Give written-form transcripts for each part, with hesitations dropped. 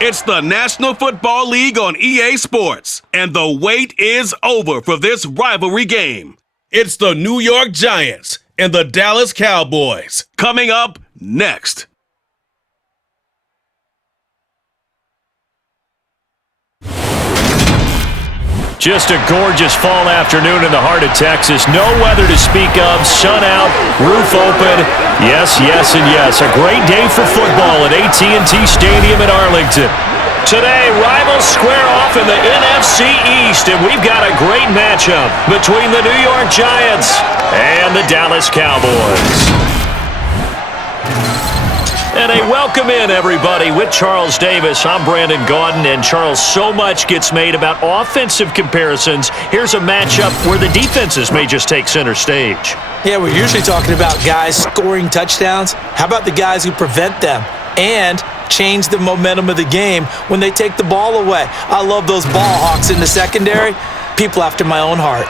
It's the National Football League on EA Sports, and the wait is over for this rivalry game. It's the New York Giants and the Dallas Cowboys. Coming up next. Just a gorgeous fall afternoon in the heart of Texas. No weather to speak of. Sun out, roof open. Yes, yes, and yes. A great day for football at AT&T Stadium in Arlington. Today, rivals square off in the NFC East, and we've got a great matchup between the New York Giants and the Dallas Cowboys. And a welcome in, everybody, with Charles Davis. I'm Brandon Gaudin, and Charles, so much gets made about offensive comparisons. Here's a matchup where the defenses may just take center stage. Yeah, we're usually talking about guys scoring touchdowns. How about the guys who prevent them and change the momentum of the game when they take the ball away? I love those ball hawks in the secondary. People after my own heart.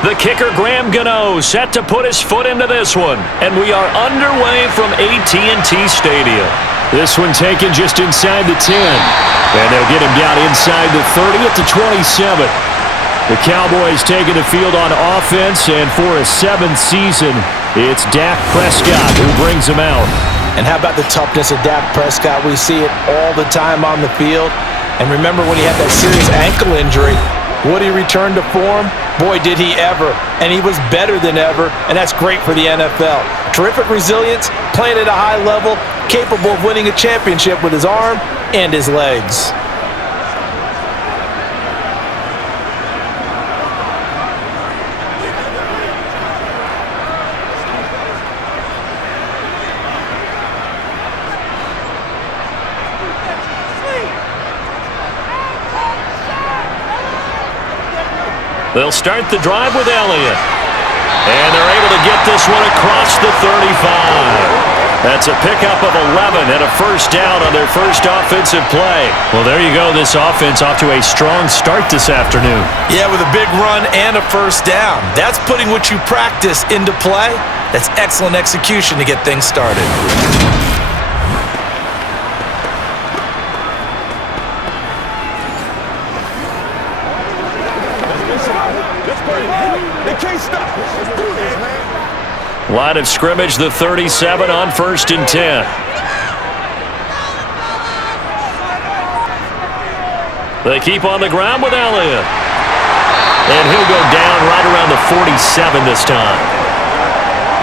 The kicker, Graham Gano, set to put his foot into this one. And we are underway from AT&T Stadium. This one taken just inside the 10. And they'll get him down inside the 30 at the 27. The Cowboys taking the field on offense, and for a 7th season, it's Dak Prescott who brings him out. And how about the toughness of Dak Prescott? We see it all the time on the field. And remember when he had that serious ankle injury, would he return to form? Boy, did he ever. And he was better than ever, and that's great for the NFL. Terrific resilience, playing at a high level, capable of winning a championship with his arm and his legs. They'll start the drive with Elliott. And they're able to get this one across the 35. That's a pickup of 11 and a first down on their first offensive play. Well, there you go. This offense off to a strong start this afternoon. Yeah, with a big run and a first down. That's putting what you practice into play. That's excellent execution to get things started. Line of scrimmage, the 37 on 1st and 10. They keep on the ground with Elliott. And he'll go down right around the 47 this time.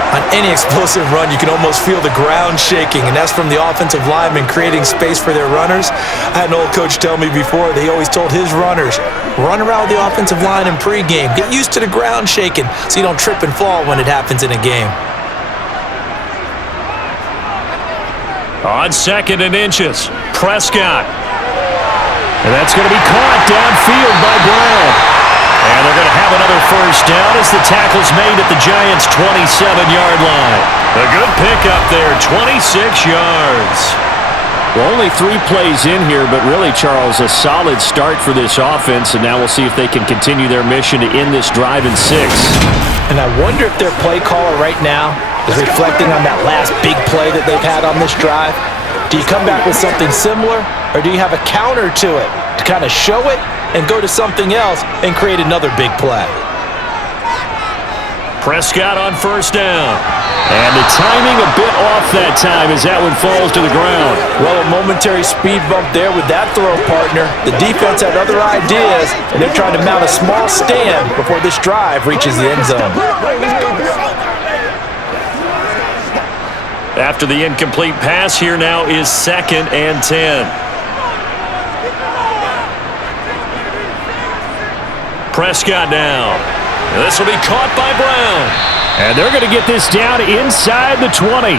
On any explosive run, you can almost feel the ground shaking, and that's from the offensive linemen creating space for their runners. I had an old coach tell me before that he always told his runners, run around the offensive line in pregame. Get used to the ground shaking so you don't trip and fall when it happens in a game. On 2nd and inches, Prescott. And that's going to be caught downfield by Brown. And they're going to have another first down as the tackle's made at the Giants' 27-yard line. A good pickup there, 26 yards. Well, only 3 plays in here, but really, Charles, a solid start for this offense, and now we'll see if they can continue their mission to end this drive in 6. And I wonder if their play caller right now is reflecting on that last big play that they've had on this drive. Do you come back with something similar, or do you have a counter to it to kind of show it and go to something else and create another big play? Prescott on first down. And the timing a bit off that time as that one falls to the ground. Well, a momentary speed bump there with that throw, partner. The defense had other ideas, and they're trying to mount a small stand before this drive reaches the end zone. After the incomplete pass, here now is 2nd and 10. Prescott now. This will be caught by Brown. And they're going to get this down inside the 20.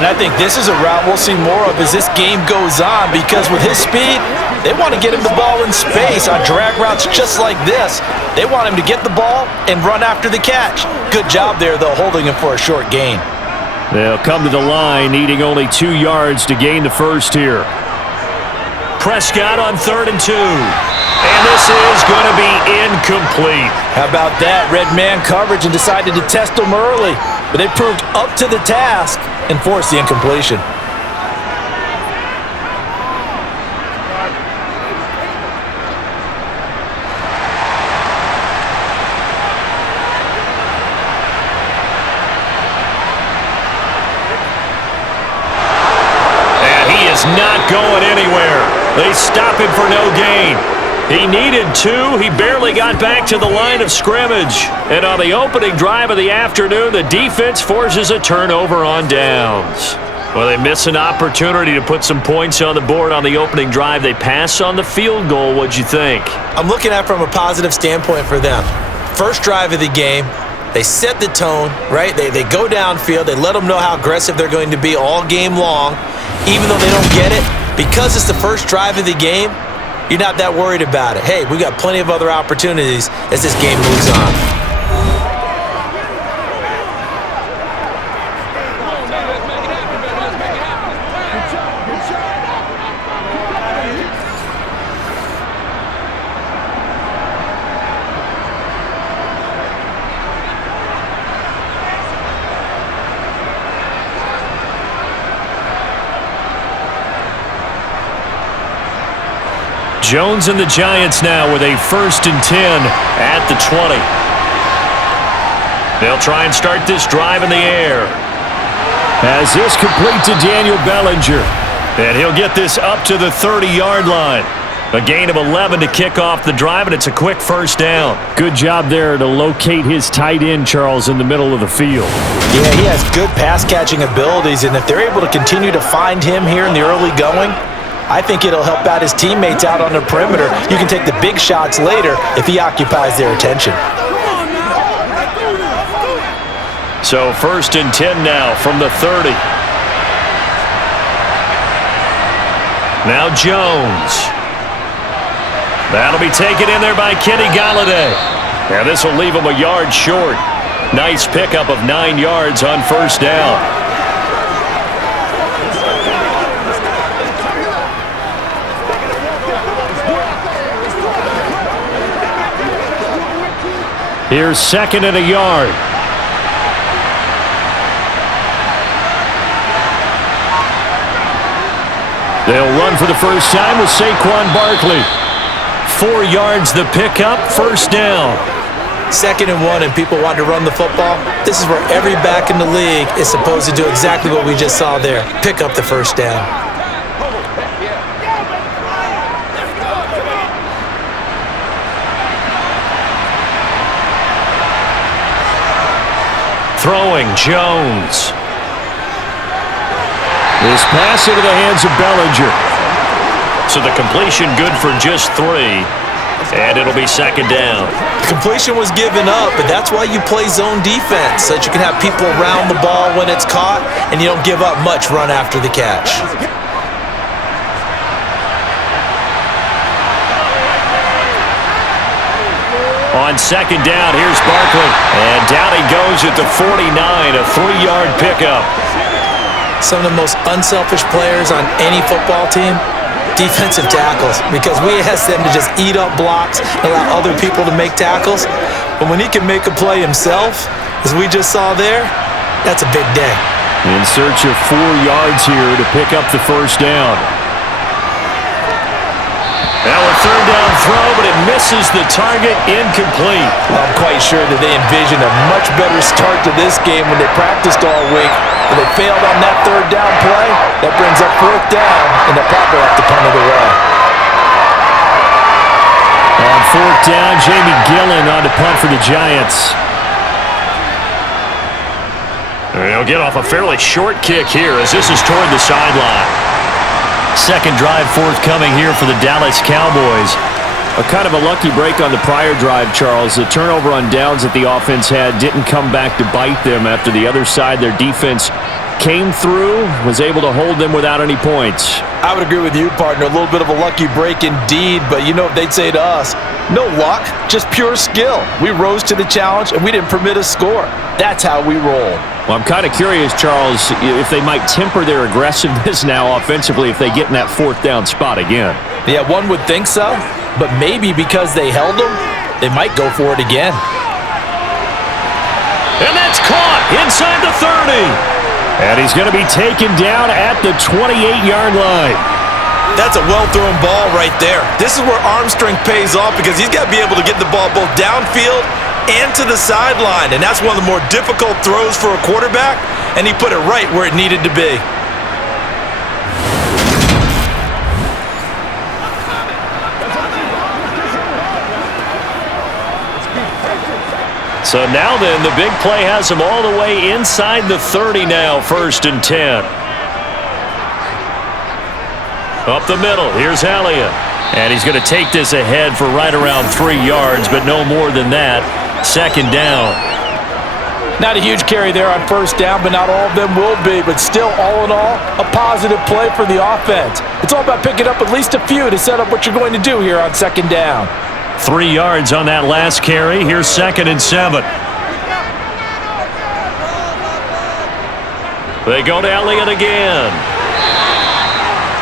And I think this is a route we'll see more of as this game goes on, because with his speed, they want to get him the ball in space on drag routes just like this. They want him to get the ball and run after the catch. Good job there, though, holding him for a short gain. They'll come to the line, needing only 2 yards to gain the first here. Prescott on 3rd and 2. And this is going to be incomplete. How about that? Red man coverage and decided to test them early. But they proved up to the task and forced the incompletion. And he is not going anywhere. They stop him for no gain. He needed 2. He barely got back to the line of scrimmage. And on the opening drive of the afternoon, the defense forces a turnover on downs. Well, they miss an opportunity to put some points on the board on the opening drive. They pass on the field goal. What'd you think? I'm looking at it from a positive standpoint for them. First drive of the game, they set the tone, right? They go downfield. They let them know how aggressive they're going to be all game long. Even though they don't get it, because it's the first drive of the game, you're not that worried about it. Hey, we got plenty of other opportunities as this game moves on. Jones and the Giants now with a 1st and 10 at the 20. They'll try and start this drive in the air. As this complete to Daniel Bellinger. And he'll get this up to the 30-yard line. A gain of 11 to kick off the drive, and it's a quick 1st down. Good job there to locate his tight end, Charles, in the middle of the field. Yeah, he has good pass-catching abilities, and if they're able to continue to find him here in the early going, I think it'll help out his teammates out on the perimeter. You can take the big shots later if he occupies their attention. So 1st and 10 now from the 30. Now Jones. That'll be taken in there by Kenny Golladay. And this will leave him a yard short. Nice pickup of 9 yards on 1st down. Here's 2nd and a yard. They'll run for the first time with Saquon Barkley. 4 yards the pickup, 1st down. 2nd and 1 and people want to run the football. This is where every back in the league is supposed to do exactly what we just saw there. Pick up the 1st down. Throwing, Jones. This pass into the hands of Bellinger. So the completion good for just 3. And it'll be 2nd down. Completion was given up, but that's why you play zone defense, so that you can have people around the ball when it's caught, and you don't give up much run after the catch. On 2nd down, here's Barkley. And down he goes at the 49, a 3-yard pickup. Some of the most unselfish players on any football team, defensive tackles, because we ask them to just eat up blocks and allow other people to make tackles. But when he can make a play himself, as we just saw there, that's a big day. In search of 4 yards here to pick up the 1st down. Now a 3rd down throw, but it misses the target, incomplete. I'm quite sure that they envisioned a much better start to this game when they practiced all week. But they failed on that third down play. That brings up fourth down, and they'll probably have to punt it away. On fourth down, Jamie Gillen on to punt for the Giants. They'll get off a fairly short kick here as this is toward the sideline. Second drive forthcoming here for the Dallas Cowboys. A kind of a lucky break on the prior drive, Charles. The turnover on downs that the offense had didn't come back to bite them after the other side. Their defense came through, was able to hold them without any points. I would agree with you, partner. A little bit of a lucky break indeed, but you know what they'd say to us? No luck, just pure skill. We rose to the challenge, and we didn't permit a score. That's how we roll. Well, I'm kind of curious, Charles, if they might temper their aggressiveness now offensively if they get in that fourth down spot again. Yeah, one would think so, but maybe because they held them, they might go for it again. And that's caught inside the 30. And he's going to be taken down at the 28-yard line. That's a well-thrown ball right there. This is where arm strength pays off because he's got to be able to get the ball both downfield and to the sideline. And that's one of the more difficult throws for a quarterback, and he put it right where it needed to be. So now then, the big play has him all the way inside the 30 now, 1st and 10. Up the middle, here's Elliott. And he's going to take this ahead for right around 3 yards, but no more than that. Second down. Not a huge carry there on first down, but not all of them will be. But still, all in all, a positive play for the offense. It's all about picking up at least a few to set up what you're going to do here on second down. 3 yards on that last carry. Here's 2nd and 7. They go to Elliott again.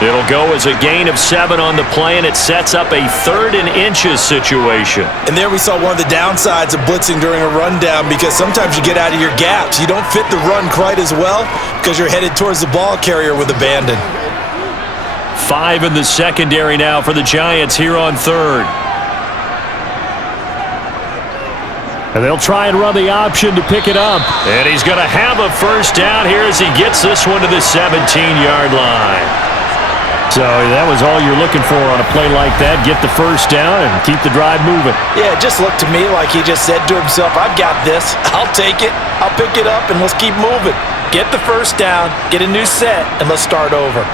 It'll go as a gain of 7 on the play, and it sets up a 3rd and inches situation. And there we saw one of the downsides of blitzing during a rundown because sometimes you get out of your gaps. You don't fit the run quite as well because you're headed towards the ball carrier with abandon. 5 in the secondary now for the Giants here on 3rd. And they'll try and run the option to pick it up. And he's going to have a first down here as he gets this one to the 17-yard line. So that was all you're looking for on a play like that. Get the first down and keep the drive moving. Yeah, it just looked to me like he just said to himself, I've got this. I'll take it. I'll pick it up, and let's keep moving. Get the first down, get a new set, and let's start over.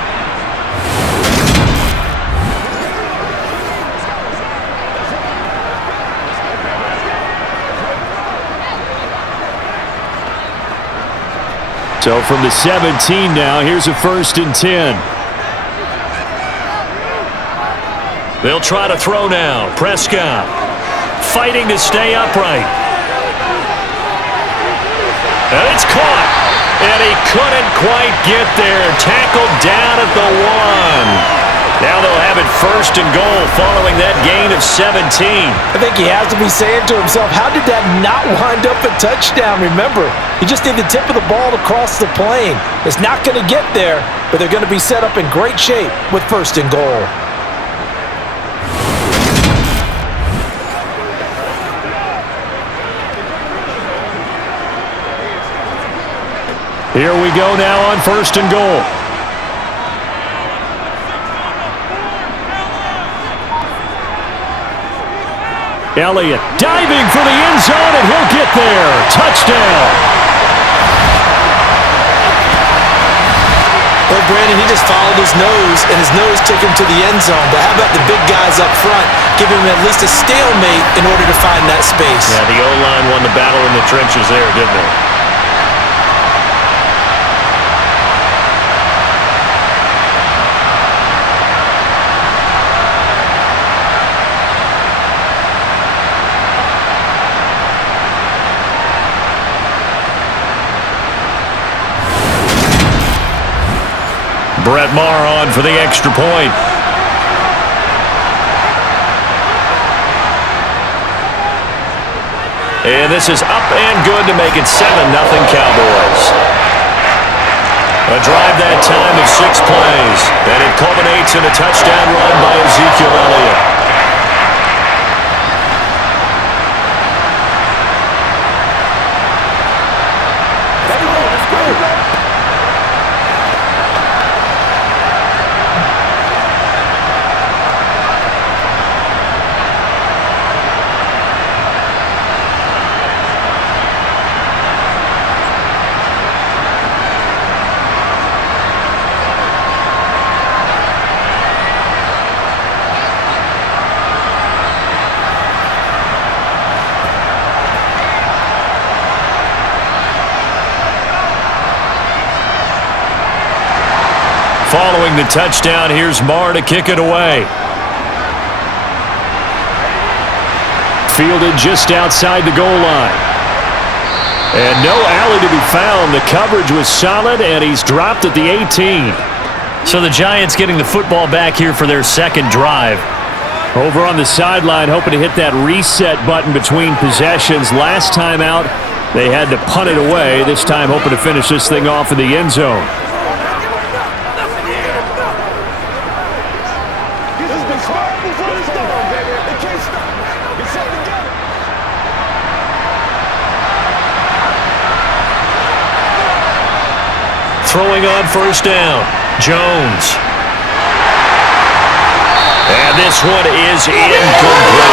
So from the 17 now, here's a 1st and 10. They'll try to throw now. Prescott fighting to stay upright. And it's caught. And he couldn't quite get there. Tackled down at the 1. Now they'll have it 1st and goal following that gain of 17. I think he has to be saying to himself, how did that not wind up a touchdown? Remember, you just need the tip of the ball to cross the plane. It's not going to get there, but they're going to be set up in great shape with 1st and goal. Here we go now on 1st and goal. Elliott diving for the end zone, and he'll get there. Touchdown. Well, Brandon, he just followed his nose, and his nose took him to the end zone. But how about the big guys up front? Give him at least a stalemate in order to find that space. Yeah, the O-line won the battle in the trenches there, didn't they? Brett Maher on for the extra point. And this is up and good to make it 7-0 Cowboys. A drive that time of 6 plays. And it culminates in a touchdown run by Ezekiel Elliott. a touchdown. Here's Marr to kick it away. Fielded just outside the goal line. And no alley to be found. The coverage was solid, and he's dropped at the 18. So the Giants getting the football back here for their second drive. Over on the sideline, hoping to hit that reset button between possessions. Last time out, they had to punt it away. This time hoping to finish this thing off in the end zone. Throwing on first down, Jones. And this one is incomplete.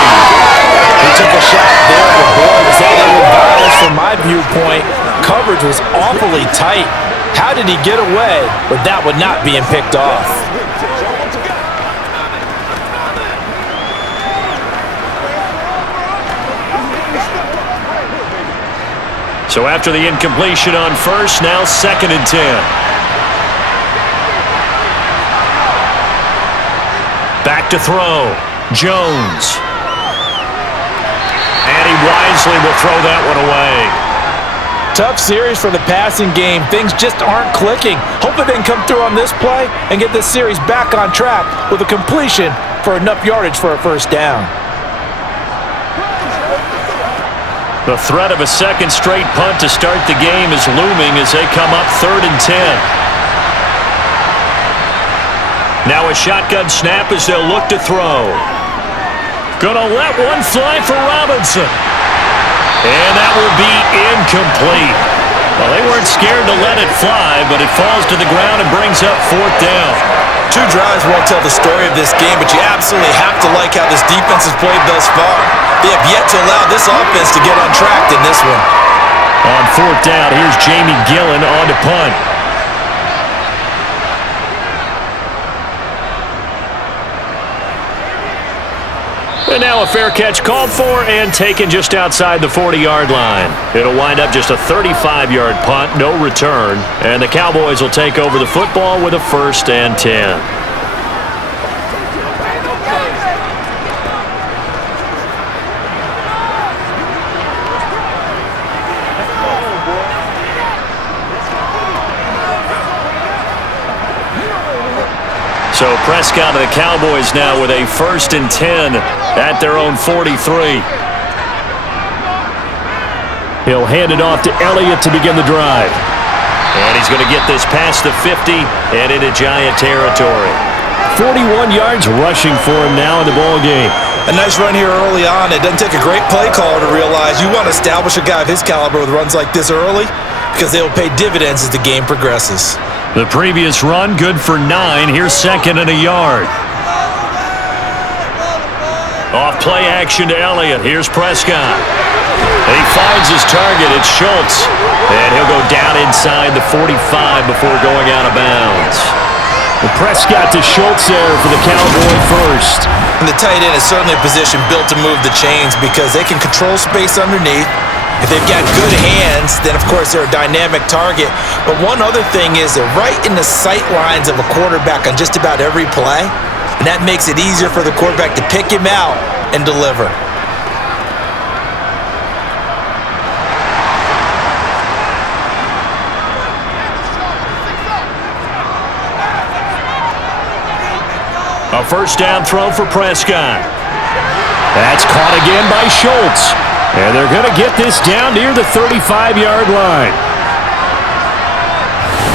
He took a shot there, but boy, was that ill-advised from my viewpoint. Coverage was awfully tight. How did he get away with that one not being picked off? So after the incompletion on first, now 2nd and 10. Back to throw, Jones. And he wisely will throw that one away. Tough series for the passing game. Things just aren't clicking. Hoping they can come through on this play and get this series back on track with a completion for enough yardage for a first down. The threat of a second straight punt to start the game is looming as they come up 3rd and 10. Now a shotgun snap as they'll look to throw. Gonna let one fly for Robinson. And that will be incomplete. Well, they weren't scared to let it fly, but it falls to the ground and brings up 4th down. Two drives won't tell the story of this game, but you absolutely have to like how this defense has played thus far. They have yet to allow this offense to get on track in this one. On 4th down, here's Jamie Gillen on to punt. And now a fair catch called for and taken just outside the 40-yard line. It'll wind up just a 35-yard punt, no return. And the Cowboys will take over the football with a 1st and 10. So Prescott of the Cowboys now with a 1st and 10 at their own 43. He'll hand it off to Elliott to begin the drive. And he's going to get this past the 50 and into Giant territory. 41 yards rushing for him now in the ball game. A nice run here early on. It doesn't take a great play caller to realize you want to establish a guy of his caliber with runs like this early because they will pay dividends as the game progresses. The previous run, good for 9. Here's 2nd and a yard. Off play action to Elliott. Here's Prescott. And he finds his target. It's Schultz. And he'll go down inside the 45 before going out of bounds. The Prescott to Schultz there for the Cowboy first. And the tight end is certainly a position built to move the chains because they can control space underneath. If they've got good hands, then of course they're a dynamic target. But one other thing is they're right in the sight lines of a quarterback on just about every play. And that makes it easier for the quarterback to pick him out and deliver. A 1st down throw for Prescott. That's caught again by Schultz. And they're going to get this down near the 35-yard line.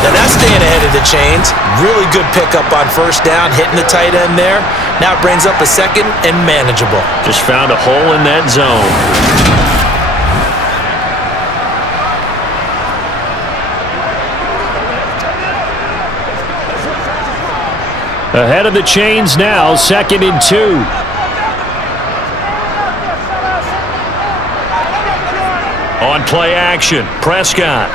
Now that's staying ahead of the chains. Really good pickup on 1st down, hitting the tight end there. Now it brings up a 2nd and manageable. Just found a hole in that zone. Ahead of the chains now, 2nd and 2. On play action, Prescott.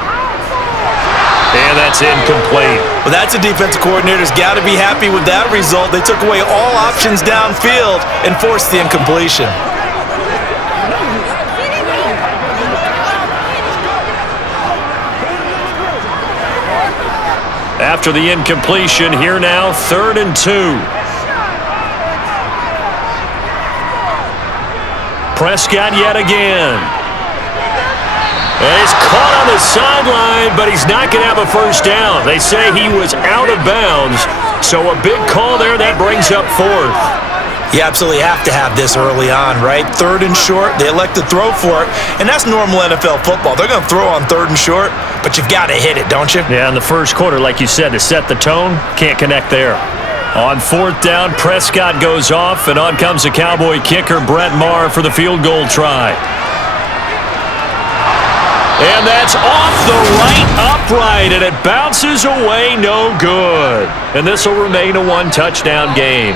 And that's incomplete. Well, that's a defensive coordinator's got to be happy with that result. They took away all options downfield and forced the incompletion. After the incompletion, here now, 3rd and 2. Prescott yet again. And he's caught on the sideline, but he's not going to have a first down. They say he was out of bounds, so a big call there that brings up 4th. You absolutely have to have this early on, right? 3rd and short, they elect to throw for it, and that's normal NFL football. They're going to throw on 3rd and short, but you've got to hit it, don't you? Yeah, in the first quarter, like you said, to set the tone, can't connect there. On 4th down, Prescott goes off, and on comes the Cowboy kicker, Brett Maher, for the field goal try. And that's off the right upright, and it bounces away, no good. And this will remain a 1-touchdown game.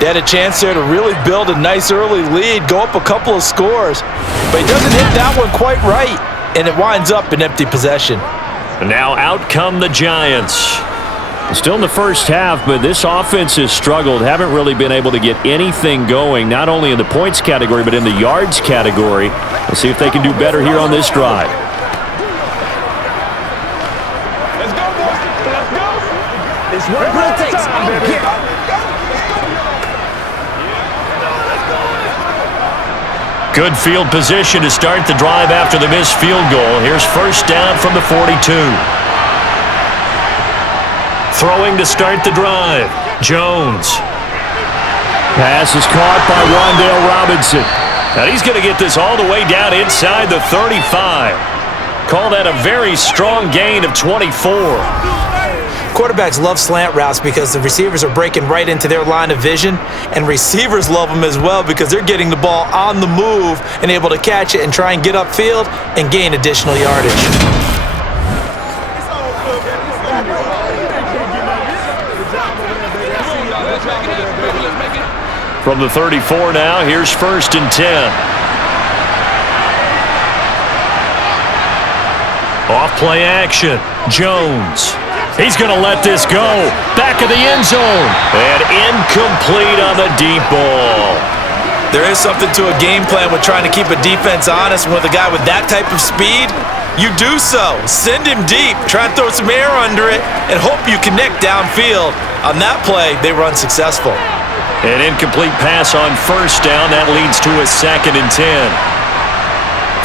They had a chance there to really build a nice early lead, go up a couple of scores, but he doesn't hit that one quite right, and it winds up an empty possession. And now out come the Giants. Still in the first half, but this offense has struggled. Haven't really been able to get anything going, not only in the points category, but in the yards category. Let's see if they can do better here on this drive. Let's go, boys. Let's go. It's what it takes. Good field position to start the drive after the missed field goal. Here's 1st down from the 42. Throwing to start the drive. Jones. Pass is caught by Wan'Dale Robinson. Now he's going to get this all the way down inside the 35. Call that a very strong gain of 24. Quarterbacks love slant routes because the receivers are breaking right into their line of vision, and receivers love them as well because they're getting the ball on the move and able to catch it and try and get upfield and gain additional yardage. From the 34 now, here's 1st and 10. Off play action. Jones. He's going to let this go. Back of the end zone. And incomplete on the deep ball. There is something to a game plan with trying to keep a defense honest. With a guy with that type of speed, you do so. Send him deep. Try and throw some air under it and hope you connect downfield. On that play, they run successful. An incomplete pass on 1st down. That leads to a 2nd and 10.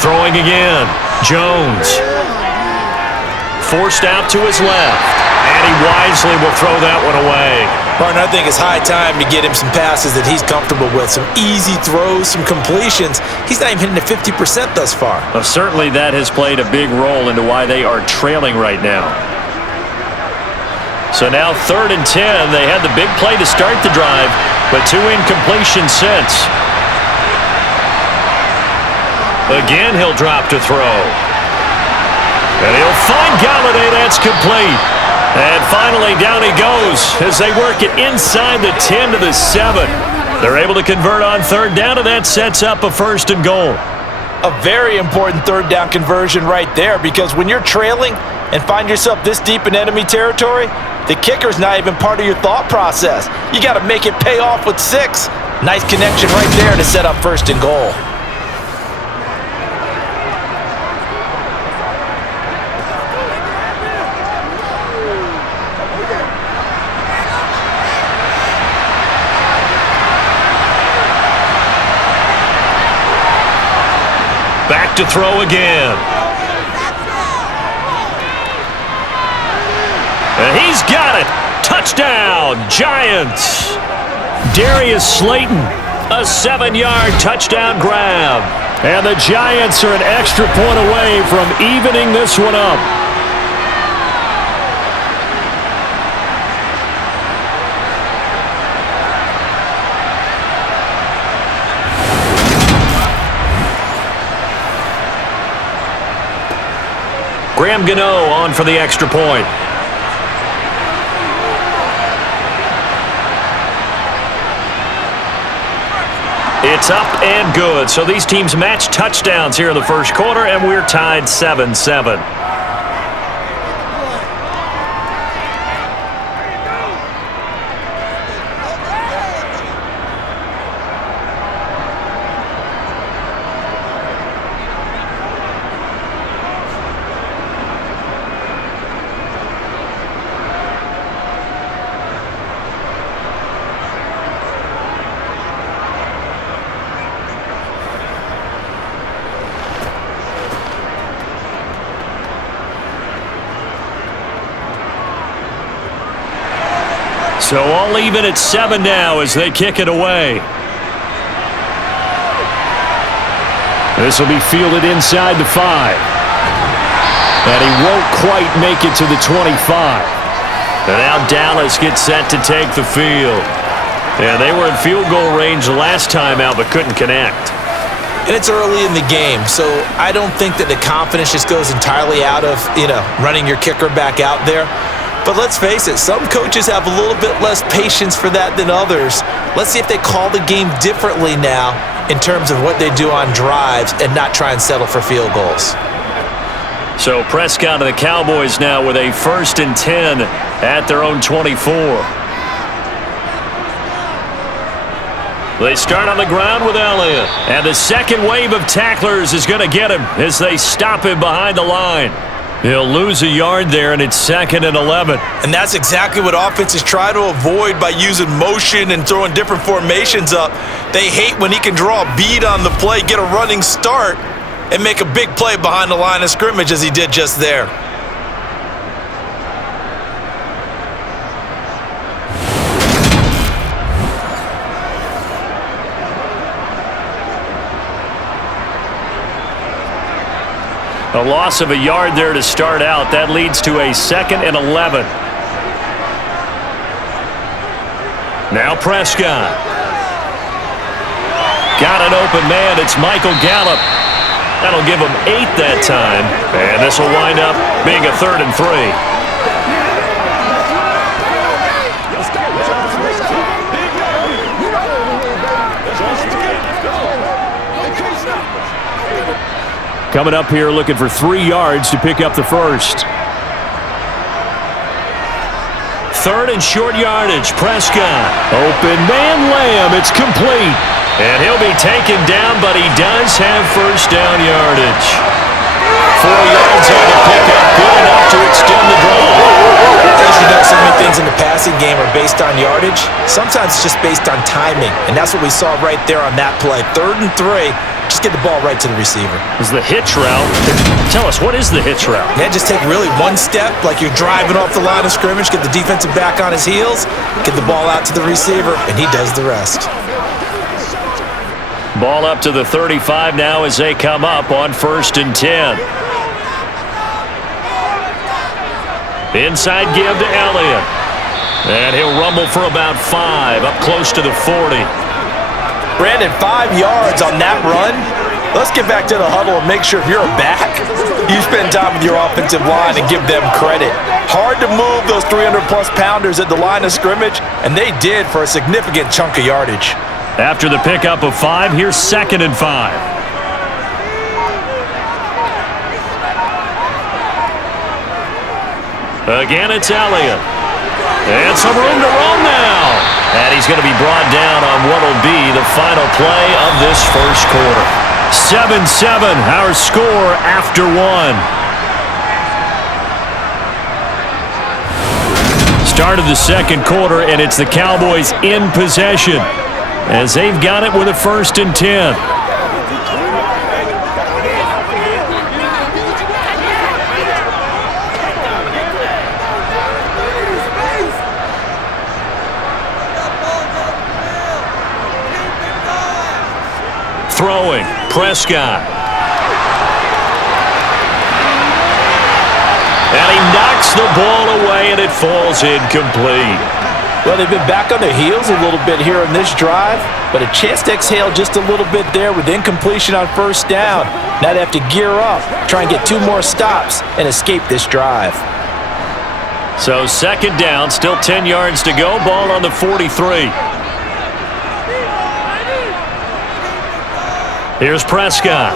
Throwing again. Jones. Forced out to his left. And he wisely will throw that one away. Partner, I think it's high time to get him some passes that he's comfortable with. Some easy throws, some completions. He's not even hitting the 50% thus far. Well, certainly that has played a big role into why they are trailing right now. So now 3rd and 10. They had the big play to start the drive, but 2 incompletions since. Again, he'll drop to throw. And he'll find Galladay. That's complete. And finally, down he goes as they work it inside the 10 to the 7. They're able to convert on 3rd down, and that sets up a 1st and goal. A very important 3rd down conversion right there, because when you're trailing and find yourself this deep in enemy territory, the kicker's not even part of your thought process. You got to make it pay off with 6. Nice connection right there to set up 1st and goal. Back to throw again. And he's got it. Touchdown, Giants. Darius Slayton, a 7-yard touchdown grab. And the Giants are an extra point away from evening this one up. Graham Gano on for the extra point. It's up and good. So these teams match touchdowns here in the first quarter, and we're tied 7-7. So all even at 7 now as they kick it away. This will be fielded inside the 5. And he won't quite make it to the 25. And now Dallas gets set to take the field. Yeah, they were in field goal range the last time out but couldn't connect. And it's early in the game, so I don't think that the confidence just goes entirely out of, running your kicker back out there. But let's face it, some coaches have a little bit less patience for that than others. Let's see if they call the game differently now in terms of what they do on drives and not try and settle for field goals. So Prescott and the Cowboys now with a 1st and 10 at their own 24. They start on the ground with Elliott. And the second wave of tacklers is going to get him as they stop him behind the line. He'll lose a yard there, and it's 2nd and 11. And that's exactly what offenses try to avoid by using motion and throwing different formations up. They hate when he can draw a bead on the play, get a running start, and make a big play behind the line of scrimmage as he did just there. A loss of a yard there to start out. That leads to a 2nd and 11. Now Prescott. Got an open man. It's Michael Gallup. That'll give him 8 that time. And this will wind up being a 3rd and 3. Coming up here looking for 3 yards to pick up the first. 3rd and short yardage. Prescott. Open man Lamb. It's complete. And he'll be taken down, but he does have first down yardage. 4 yards on the pickup. Good enough to extend the drive. As you know, so many things in the passing game are based on yardage. Sometimes it's just based on timing. And that's what we saw right there on that play. 3rd and 3. Just get the ball right to the receiver. Is the hitch route. Tell us, what is the hitch route? Yeah, just take really one step like you're driving off the line of scrimmage, get the defensive back on his heels, get the ball out to the receiver, and he does the rest. Ball up to the 35 now as they come up on 1st and 10. Inside give to Elliott. And he'll rumble for about 5, up close to the 40. Brandon, 5 yards on that run. Let's get back to the huddle and make sure if you're a back, you spend time with your offensive line and give them credit. Hard to move those 300-plus pounders at the line of scrimmage, and they did for a significant chunk of yardage. After the pickup of 5, here's 2nd and 5. Again, it's Elliott. And some room to roam now. And he's going to be brought down on what will be the final play of this first quarter. 7-7, our score after 1. Start of the second quarter, and it's the Cowboys in possession as they've got it with a 1st and 10. Throwing, Prescott. And he knocks the ball away, and it falls incomplete. Well, they've been back on their heels a little bit here in this drive, but a chance to exhale just a little bit there with incompletion on 1st down. Now they have to gear up, try and get 2 more stops, and escape this drive. So 2nd down, still 10 yards to go, ball on the 43. Here's Prescott.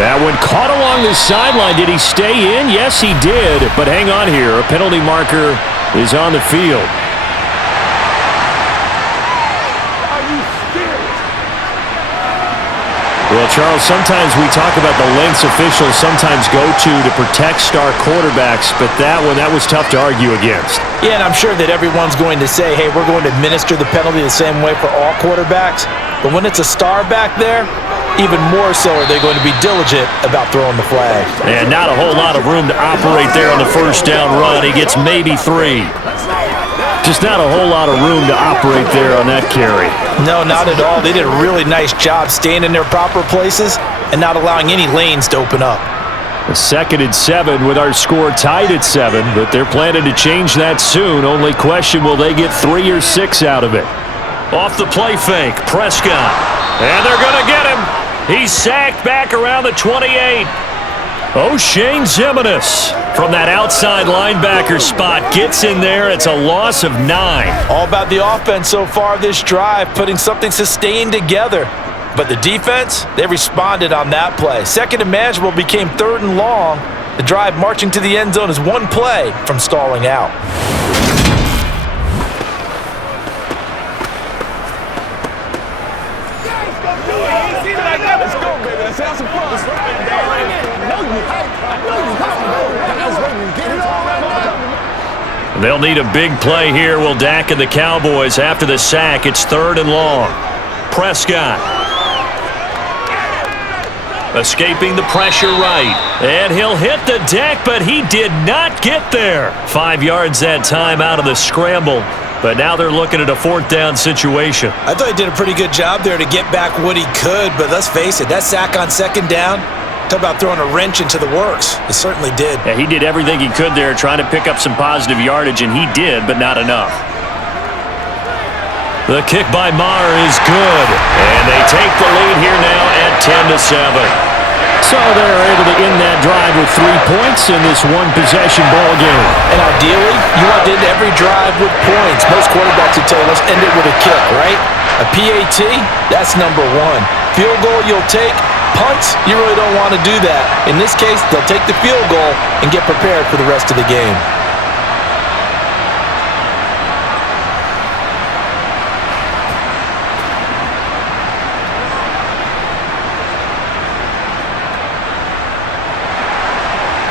That one caught along the sideline. Did he stay in? Yes, he did. But hang on here. A penalty marker is on the field. Well, Charles, sometimes we talk about the lengths officials sometimes go to protect star quarterbacks, but that was tough to argue against. Yeah, and I'm sure that everyone's going to say, hey, we're going to administer the penalty the same way for all quarterbacks. But when it's a star back there, even more so are they going to be diligent about throwing the flag. And not a whole lot of room to operate there on the first down run. He gets maybe 3. Just not a whole lot of room to operate there on that carry. No, not at all. They did a really nice job staying in their proper places and not allowing any lanes to open up. A 2nd and 7 with our score tied at 7, but they're planning to change that soon. Only question, will they get 3 or 6 out of it? Off the play fake, Prescott. And they're going to get him. He's sacked back around the 28. O'Shane Ximines from that outside linebacker spot gets in there. It's a loss of 9. All about the offense so far this drive, putting something sustained together. But the defense, they responded on that play. 2nd and manageable became 3rd and long. The drive marching to the end zone is 1 play from stalling out. Let's go, baby. Let's have some fun. They'll need a big play here. Will Dak and the Cowboys after the sack. It's 3rd and long. Prescott. Escaping the pressure right. And he'll hit the deck, but he did not get there. 5 yards that time out of the scramble. But now they're looking at a 4th down situation. I thought he did a pretty good job there to get back what he could, but let's face it, that sack on 2nd down, talk about throwing a wrench into the works. It certainly did. Yeah, he did everything he could there trying to pick up some positive yardage, and he did, but not enough. The kick by Maher is good, and they take the lead here now at 10-7. So they're able to end that drive with 3 points in this one-possession ball game. And ideally, you want to end every drive with points. Most quarterbacks would tell you, let's end it with a kick, right? A PAT, that's number 1. Field goal, you'll take. Punts, you really don't want to do that. In this case, they'll take the field goal and get prepared for the rest of the game.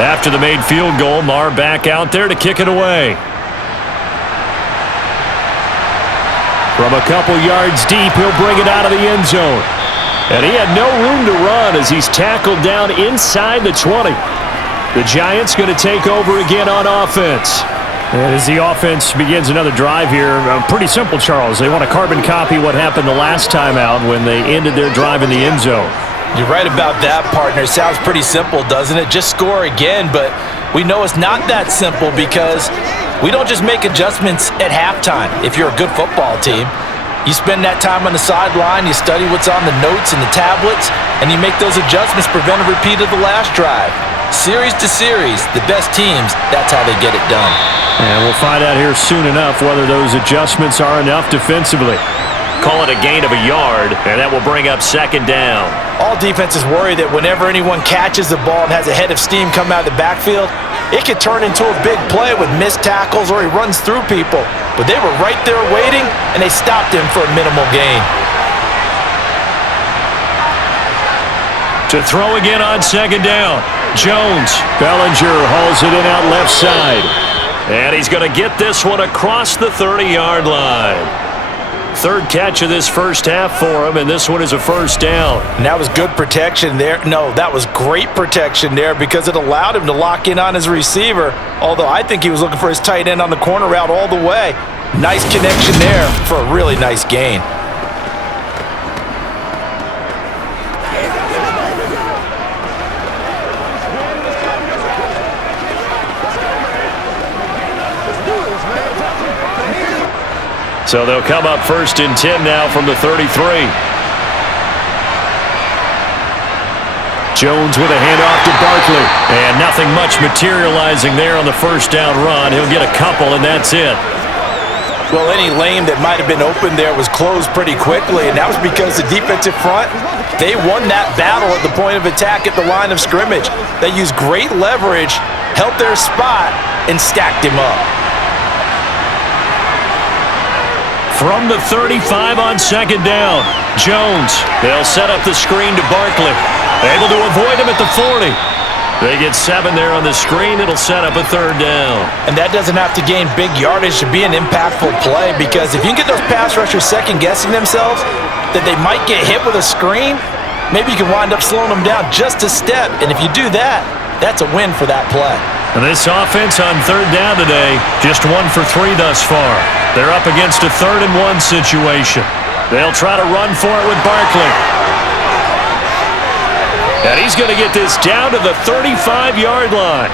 After the made field goal, Maher back out there to kick it away. From a couple yards deep, he'll bring it out of the end zone. And he had no room to run as he's tackled down inside the 20. The Giants going to take over again on offense. And as the offense begins another drive here, pretty simple, Charles. They want to carbon copy what happened the last time out when they ended their drive in the end zone. You're right about that, partner. Sounds pretty simple, doesn't it? Just score again, but we know it's not that simple because we don't just make adjustments at halftime if you're a good football team. You spend that time on the sideline, you study what's on the notes and the tablets, and you make those adjustments, prevent a repeat of the last drive. Series to series, the best teams, that's how they get it done. And we'll find out here soon enough whether those adjustments are enough defensively. Call it a gain of a yard, and that will bring up 2nd down. All defenses worry that whenever anyone catches the ball and has a head of steam come out of the backfield, it could turn into a big play with missed tackles or he runs through people. But they were right there waiting, and they stopped him for a minimal gain. To throw again on 2nd down. Jones. Bellinger hauls it in out left side. And he's going to get this one across the 30-yard line. 3rd catch of this first half for him, and this one is a 1st down. And that was good protection there. No, that was great protection there because it allowed him to lock in on his receiver, although I think he was looking for his tight end on the corner route all the way. Nice connection there for a really nice gain. So they'll come up 1st and 10 now from the 33. Jones with a handoff to Barkley. And nothing much materializing there on the 1st down run. He'll get a couple, and that's it. Well, any lane that might have been open there was closed pretty quickly, and that was because the defensive front, they won that battle at the point of attack at the line of scrimmage. They used great leverage, held their spot, and stacked him up. From the 35 on 2nd down, Jones. They'll set up the screen to Barkley. Able to avoid him at the 40. They get 7 there on the screen. It'll set up a 3rd down. And that doesn't have to gain big yardage to be an impactful play because if you can get those pass rushers second-guessing themselves that they might get hit with a screen, maybe you can wind up slowing them down just a step. And if you do that, that's a win for that play. And this offense on third down today, just 1 for 3 thus far. They're up against a 3rd and 1 situation. They'll try to run for it with Barkley. And he's going to get this down to the 35-yard line.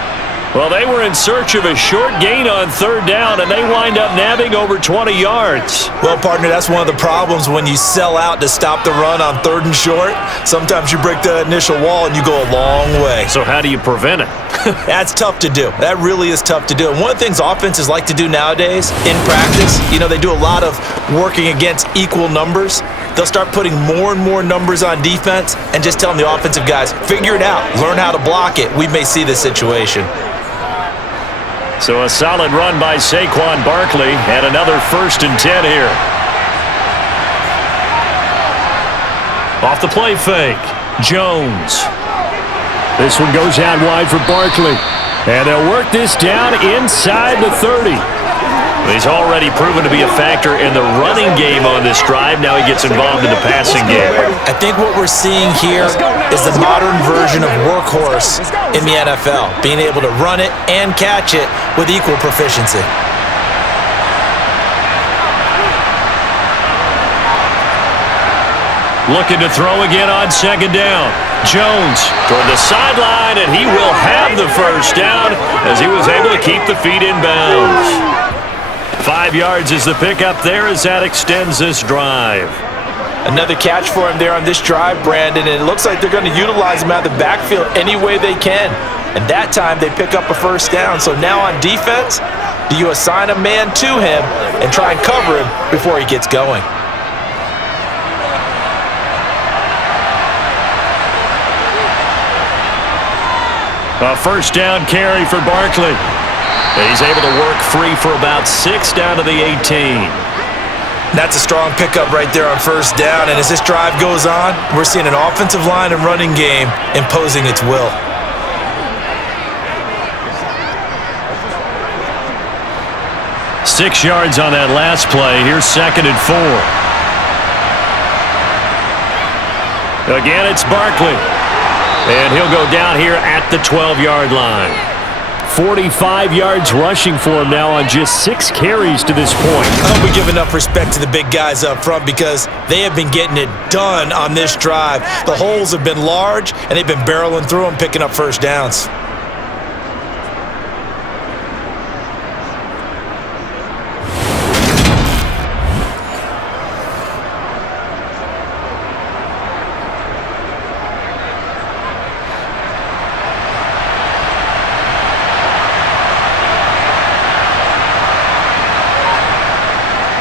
Well, they were in search of a short gain on third down, and they wind up nabbing over 20 yards. Well, partner, that's one of the problems when you sell out to stop the run on 3rd and short. Sometimes you break the initial wall and you go a long way. So how do you prevent it? That's tough to do. That really is tough to do. And one of the things offenses like to do nowadays in practice, they do a lot of working against equal numbers. They'll start putting more and more numbers on defense and just telling the offensive guys, figure it out, learn how to block it. We may see this situation. So a solid run by Saquon Barkley and another 1st and 10 here. Off the play fake, Jones. This one goes out wide for Barkley. And they'll work this down inside the 30. He's already proven to be a factor in the running game on this drive. Now he gets involved in the passing game. I think what we're seeing here is the modern version of workhorse in the NFL, being able to run it and catch it with equal proficiency. Looking to throw again on 2nd down. Jones toward the sideline, and he will have the 1st down as he was able to keep the feet in bounds. 5 yards is the pickup there as that extends this drive. Another catch for him there on this drive, Brandon, and it looks like they're going to utilize him out of the backfield any way they can. And that time they pick up a 1st down. So now on defense, do you assign a man to him and try and cover him before he gets going? A 1st down carry for Barkley. He's able to work free for about 6 down to the 18. That's a strong pickup right there on 1st down. And as this drive goes on, we're seeing an offensive line and running game imposing its will. Six yards on that last play. Here's 2nd and 4. Again, it's Barkley. And he'll go down here at the 12-yard line. 45 yards rushing for him now on just 6 carries to this point. I hope we give enough respect to the big guys up front because they have been getting it done on this drive. The holes have been large, and they've been barreling through them, picking up 1st downs.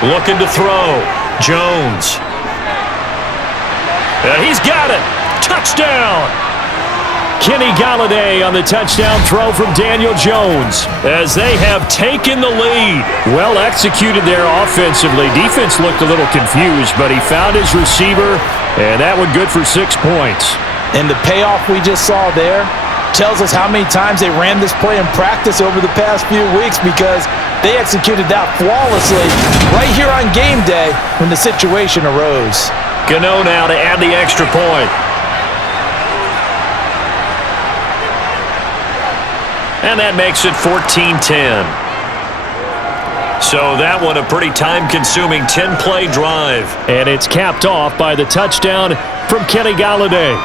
Looking to throw. Jones. And he's got it. Touchdown. Kenny Galladay on the touchdown throw from Daniel Jones as they have taken the lead. Well executed there offensively. Defense looked a little confused, but he found his receiver, and that one good for 6 points. And the payoff we just saw there tells us how many times they ran this play in practice over the past few weeks because they executed that flawlessly right here on game day when the situation arose. Gano now to add the extra point. And that makes it 14-10. So that one a pretty time-consuming 10-play drive. And it's capped off by the touchdown from Kenny Galladay.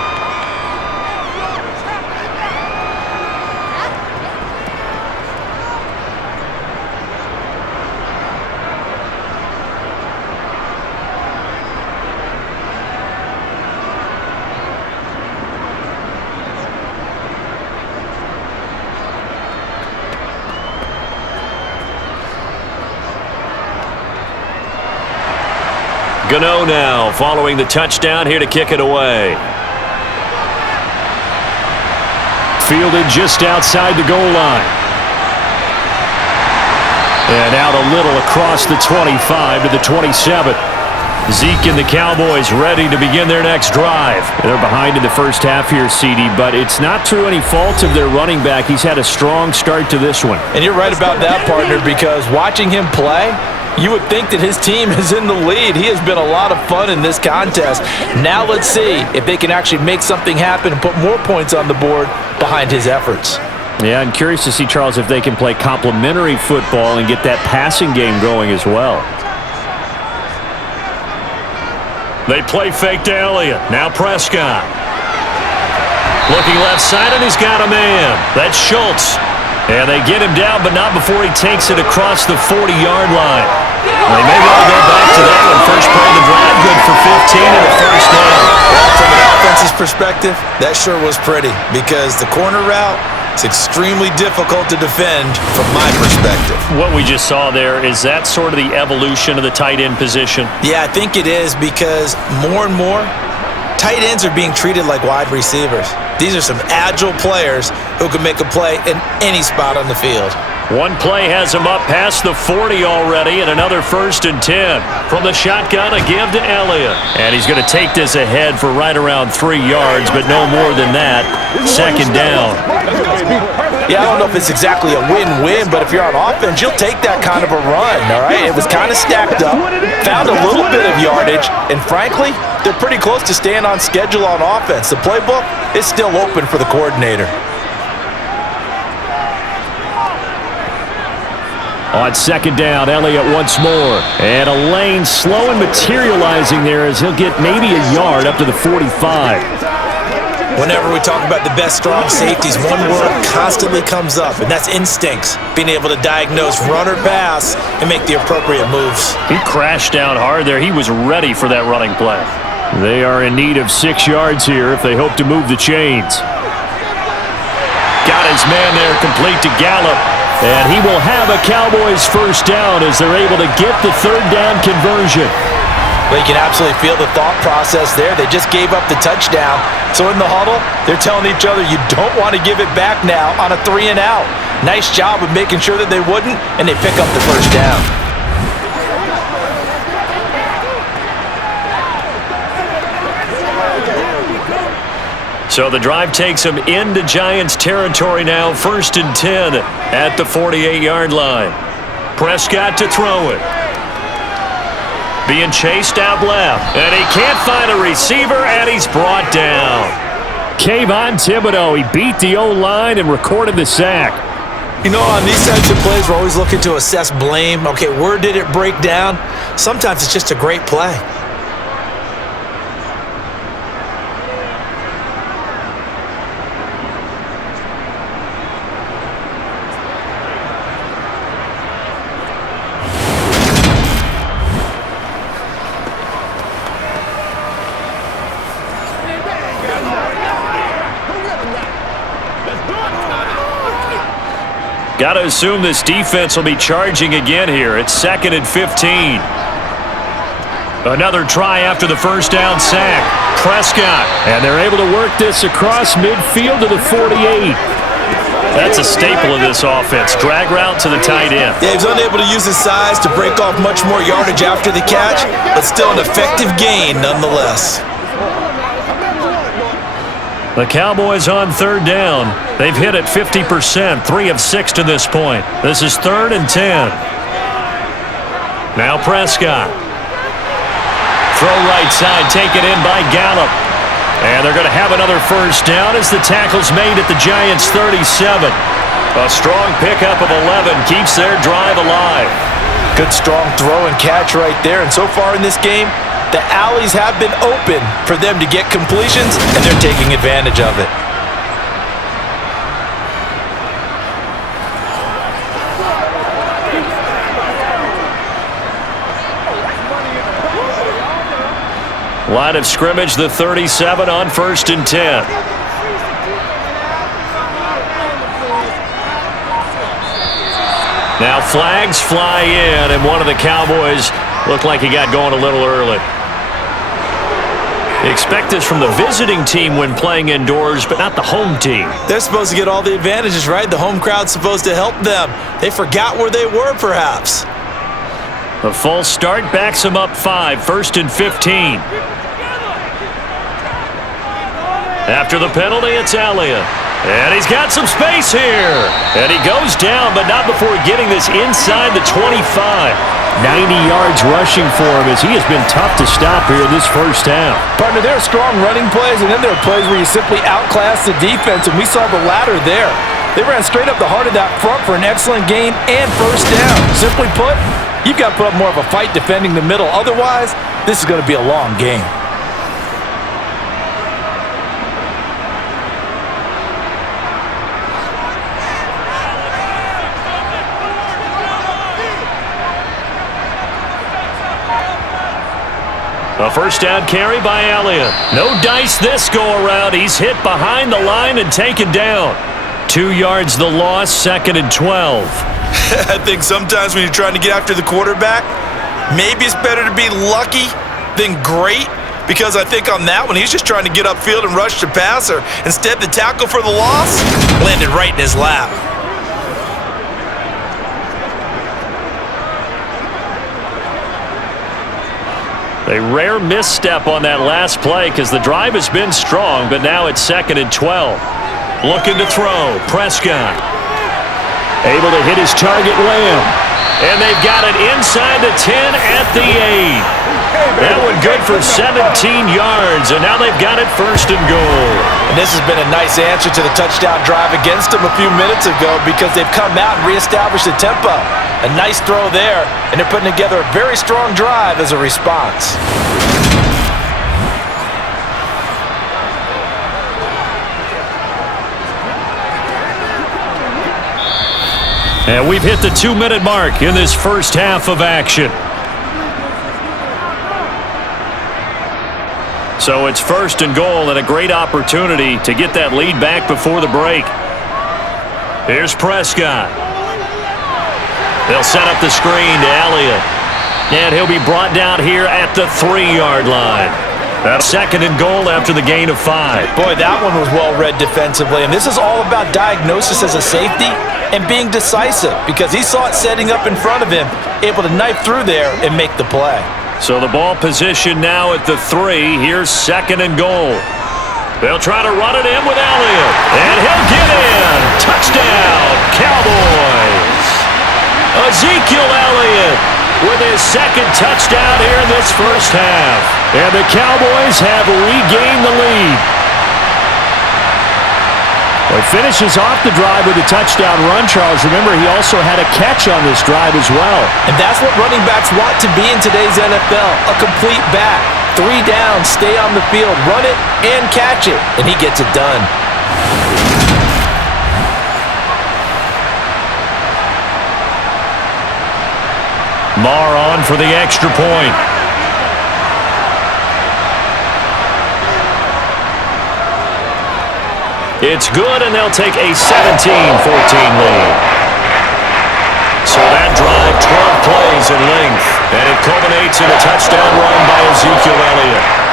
Gano now following the touchdown here to kick it away. Fielded just outside the goal line. And out a little across the 25 to the 27. Zeke and the Cowboys ready to begin their next drive. They're behind in the first half here, CD, but it's not through any fault of their running back. He's had a strong start to this one. And you're right about that, partner, because watching him play, You would think that his team is in the lead. He has been a lot of fun in this contest. Now let's see if they can actually make something happen and put more points on the board behind his efforts. Yeah, I'm curious to see, Charles, if they can play complementary football and get that passing game going as well. They play fake to Elliott. Now Prescott. Looking left side, and he's got a man. That's Schultz. And they get him down, but not before he takes it across the 40-yard line. They may want to go back to that one. First play of the drive, good for 15 and a first down. Well, from an offense's perspective, that sure was pretty because the corner route is extremely difficult to defend from my perspective. What we just saw there, is that sort of the evolution of the tight end position? Yeah, I think it is because more and more, tight ends are being treated like wide receivers. These are some agile players who can make a play in any spot on the field. One play has him up past the 40 already, and another 1st and 10. From the shotgun, a give to Elliott. And he's going to take this ahead for right around 3 yards, but no more than that. 2nd down. Yeah, I don't know if it's exactly a win-win, but if you're on offense, you'll take that kind of a run, all right? It was kind of stacked up, found a little bit of yardage, and frankly, they're pretty close to staying on schedule on offense. The playbook is still open for the coordinator. On 2nd down, Elliott once more. And a lane slow and materializing there as he'll get maybe a yard up to the 45. Whenever we talk about the best strong safeties, one word constantly comes up, and that's instincts. Being able to diagnose run or pass and make the appropriate moves. He crashed down hard there. He was ready for that running play. They are in need of 6 yards here if they hope to move the chains. Got his man there, complete to Gallup. And he will have a Cowboys first down as they're able to get the 3rd down conversion. Well, you can absolutely feel the thought process there. They just gave up the touchdown. So in the huddle, they're telling each other, you don't want to give it back now on a 3 and out. Nice job of making sure that they wouldn't, and they pick up the first down. So the drive takes him into Giants territory now. 1st and 10 at the 48-yard line. Prescott to throw it. Being chased out left. And he can't find a receiver, and he's brought down. Kayvon Thibodeau, he beat the O-line and recorded the sack. You know, on these types of plays, we're always looking to assess blame. Okay, where did it break down? Sometimes it's just a great play. Got to assume this defense will be charging again here. It's 2nd and 15. Another try after the first down sack. Prescott. And they're able to work this across midfield to the 48. That's a staple of this offense. Drag route to the tight end. Yeah, he was unable to use his size to break off much more yardage after the catch, but still an effective gain nonetheless. The Cowboys on 3rd down. They've hit it 50%, 3 of 6 to this point. This is 3rd and 10. Now Prescott. Throw right side, taken in by Gallup. And they're going to have another first down as the tackle's made at the Giants' 37. A strong pickup of 11 keeps their drive alive. Good strong throw and catch right there. And so far in this game, the alleys have been open for them to get completions, and they're taking advantage of it. Line of scrimmage, the 37 on 1st and 10. Now flags fly in, and one of the Cowboys looked like he got going a little early. Expect this from the visiting team when playing indoors, but not the home team. They're supposed to get all the advantages, right? The home crowd's supposed to help them. They forgot where they were, perhaps. The false start backs him up 5, 1st and 15. After the penalty, it's Elliott. And he's got some space here. And he goes down, but not before getting this inside the 25. 90 yards rushing for him as he has been tough to stop here in this first half. Partner, there are strong running plays, and then there are plays where you simply outclass the defense, and we saw the latter there. They ran straight up the heart of that front for an excellent gain and first down. Simply put, you've got to put up more of a fight defending the middle. Otherwise, this is going to be a long game. A first down carry by Elliott. No dice this go-around. He's hit behind the line and taken down. 2 yards the loss, 2nd and 12. I think sometimes when you're trying to get after the quarterback, maybe it's better to be lucky than great, because I think on that one, he's just trying to get upfield and rush the passer. Instead, the tackle for the loss landed right in his lap. A rare misstep on that last play because the drive has been strong, but now it's 2nd and 12. Looking to throw. Prescott. Able to hit his target, Lamb. And they've got it inside the 10 at the 8. That one good for 17 yards, and now they've got it 1st and goal. And this has been a nice answer to the touchdown drive against them a few minutes ago because they've come out and reestablished the tempo. A nice throw there, and they're putting together a very strong drive as a response. And we've hit the 2-minute mark in this first half of action. So it's 1st and goal and a great opportunity to get that lead back before the break. Here's Prescott. They'll set up the screen to Elliott. And he'll be brought down here at the 3-yard line. That's 2nd and goal after the gain of 5. Boy, that one was well read defensively. And this is all about diagnosis as a safety and being decisive because he saw it setting up in front of him, able to knife through there and make the play. So the ball position now at the 3. Here's 2nd and goal. They'll try to run it in with Elliott. And he'll get in. Touchdown, Cowboys. Ezekiel Elliott with his 2nd touchdown here in this first half. And the Cowboys have regained the lead. Well, he finishes off the drive with a touchdown run, Charles. Remember, he also had a catch on this drive as well. And that's what running backs want to be in today's NFL, a complete back. 3 down, stay on the field, run it, and catch it. And he gets it done. Marr on for the extra point. It's good, and they'll take a 17-14 lead. So that drive, 12 plays in length, and it culminates in a touchdown run by Ezekiel Elliott.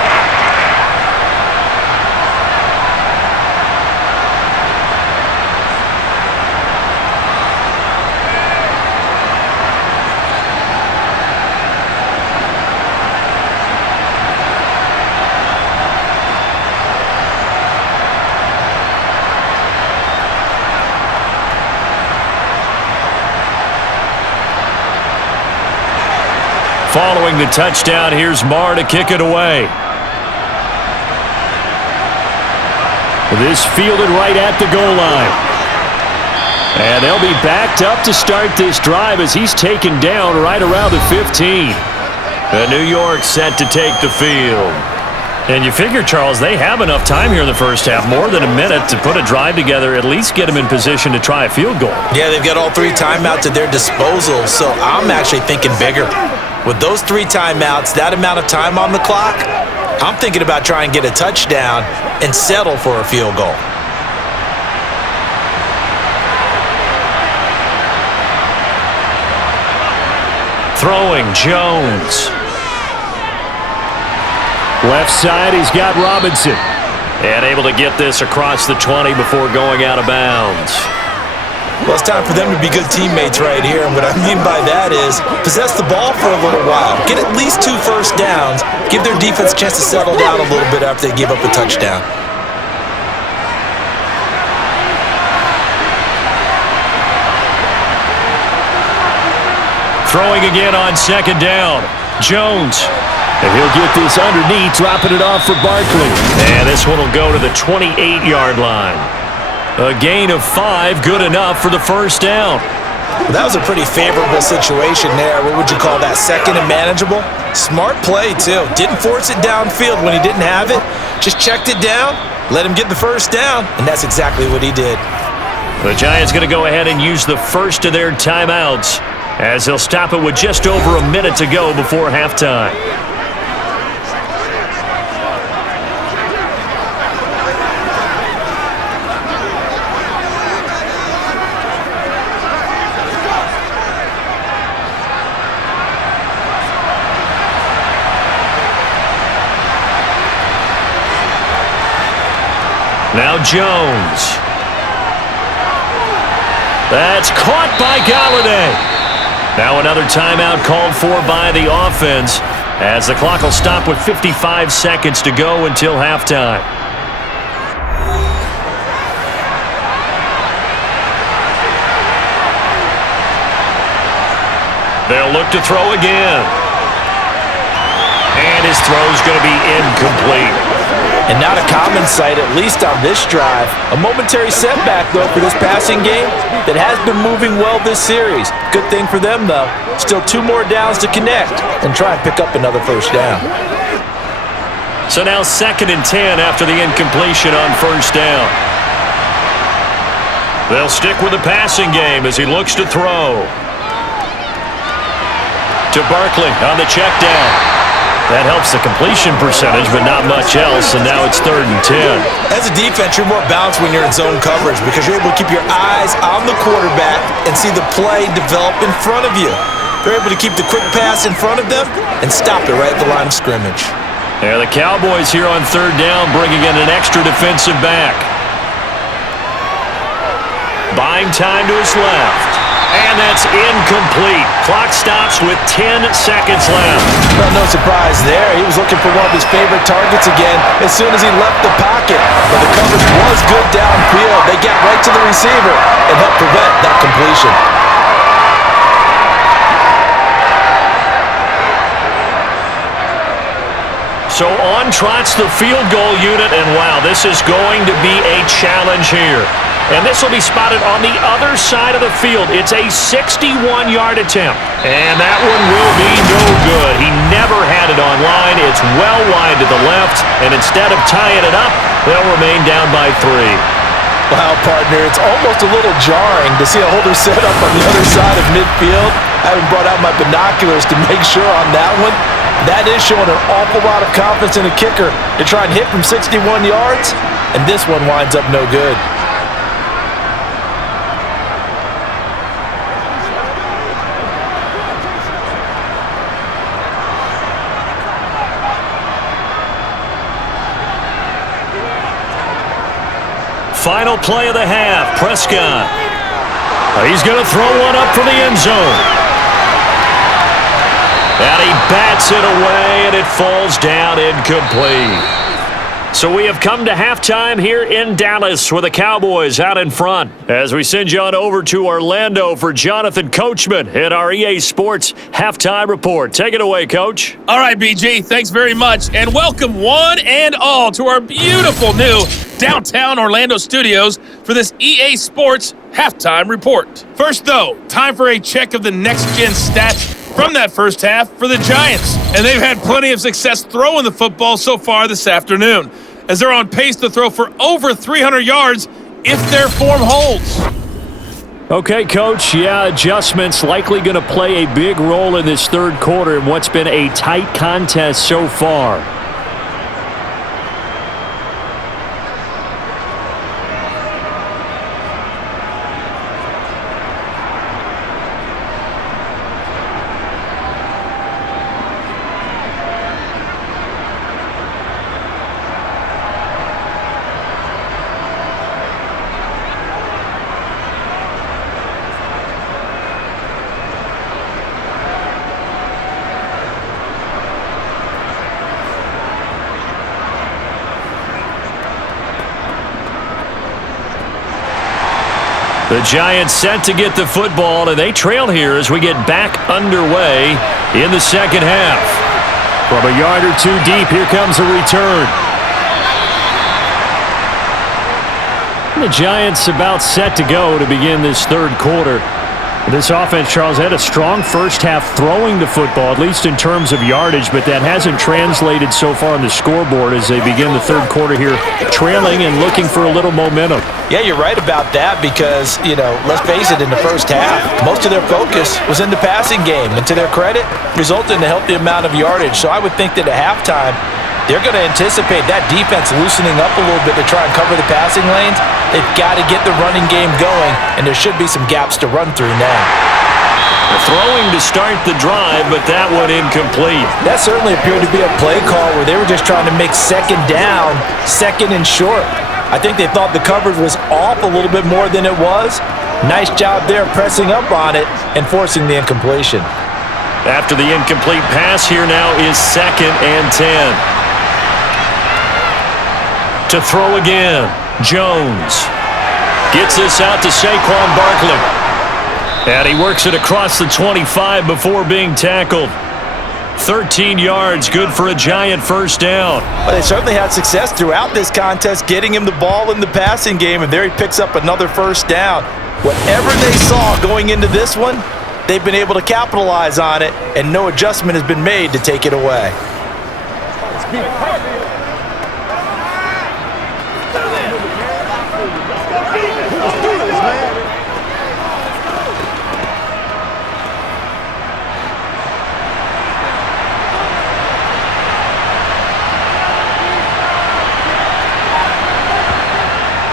Following the touchdown, here's Marr to kick it away. This fielded right at the goal line. And they'll be backed up to start this drive as he's taken down right around the 15. The New York set to take the field. And you figure, Charles, they have enough time here in the first half, more than a minute, to put a drive together, at least get them in position to try a field goal. Yeah, they've got all 3 timeouts at their disposal, so I'm actually thinking bigger. With those 3 timeouts, that amount of time on the clock, I'm thinking about trying to get a touchdown and settle for a field goal. Throwing, Jones. Left side, he's got Robinson. And able to get this across the 20 before going out of bounds. Well, it's time for them to be good teammates right here, and what I mean by that is possess the ball for a little while, get at least 2 first downs, give their defense a chance to settle down a little bit after they give up a touchdown. Throwing again on second down. Jones. And he'll get this underneath, dropping it off for Barkley. And this one will go to the 28-yard line. A gain of 5, good enough for the first down. Well, that was a pretty favorable situation there. What would you call that? Second and manageable? Smart play, too. Didn't force it downfield when he didn't have it. Just checked it down, let him get the first down, and that's exactly what he did. The Giants going to go ahead and use the first of their timeouts as they'll stop it with just over a minute to go before halftime. Now Jones. That's caught by Galladay. Now another timeout called for by the offense as the clock will stop with 55 seconds to go until halftime. They'll look to throw again. And his throw's going to be incomplete. And not a common sight, at least on this drive. A momentary setback, though, for this passing game that has been moving well this series. Good thing for them, though. Still 2 more downs to connect and try and pick up another first down. So now 2nd and 10 after the incompletion on first down. They'll stick with the passing game as he looks to throw. To Barkley on the check down. That helps the completion percentage, but not much else, and now it's 3rd and 10. As a defense, you're more balanced when you're in zone coverage because you're able to keep your eyes on the quarterback and see the play develop in front of you. They're able to keep the quick pass in front of them and stop it right at the line of scrimmage. Yeah, the Cowboys here on 3rd down bringing in an extra defensive back. Buying time to his left. And that's incomplete. Clock stops with 10 seconds left. Well, no surprise there. He was looking for one of his favorite targets again as soon as he left the pocket. But the coverage was good downfield. They get right to the receiver and help prevent that completion. So on trots the field goal unit, and wow, this is going to be a challenge here. And this will be spotted on the other side of the field. It's a 61-yard attempt. And that one will be no good. He never had it on line. It's well wide to the left. And instead of tying it up, they'll remain down by 3. Wow, partner, it's almost a little jarring to see a holder set up on the other side of midfield. I haven't brought out my binoculars to make sure on that one. That is showing an awful lot of confidence in a kicker to try and hit from 61 yards. And this one winds up no good. Final play of the half, Prescott. He's going to throw one up for the end zone. And he bats it away, and it falls down incomplete. So we have come to halftime here in Dallas with the Cowboys out in front. As we send you on over to Orlando for Jonathan Coachman in our EA Sports Halftime Report. Take it away, Coach. All right, BG, thanks very much. And welcome one and all to our beautiful new downtown Orlando studios for this EA Sports Halftime Report. First, though, time for a check of the next-gen stats from that first half for the Giants. And they've had plenty of success throwing the football so far this afternoon, as they're on pace to throw for over 300 yards if their form holds. Okay, Coach, adjustments likely going to play a big role in this third quarter in what's been a tight contest so far. The Giants set to get the football, and they trail here as we get back underway in the second half. From a yard or two deep, here comes a return. The Giants about set to go to begin this third quarter. This offense, Charles, had a strong first half throwing the football, at least in terms of yardage, but that hasn't translated so far on the scoreboard as they begin the third quarter here, trailing and looking for a little momentum. Yeah, you're right about that because, let's face it, in the first half, most of their focus was in the passing game, and to their credit, resulted in a healthy amount of yardage. So I would think that at halftime, they're going to anticipate that defense loosening up a little bit to try and cover the passing lanes. They've got to get the running game going, and there should be some gaps to run through now. Throwing to start the drive, but that one incomplete. That certainly appeared to be a play call where they were just trying to make second down, second and short. I think they thought the coverage was off a little bit more than it was. Nice job there pressing up on it and forcing the incompletion. After the incomplete pass, here now is 2nd and 10. To throw again, Jones gets this out to Saquon Barkley. And he works it across the 25 before being tackled. 13 yards, good for a Giant first down. Well, they certainly had success throughout this contest getting him the ball in the passing game, and there he picks up another first down. Whatever they saw going into this one, they've been able to capitalize on it, and no adjustment has been made to take it away.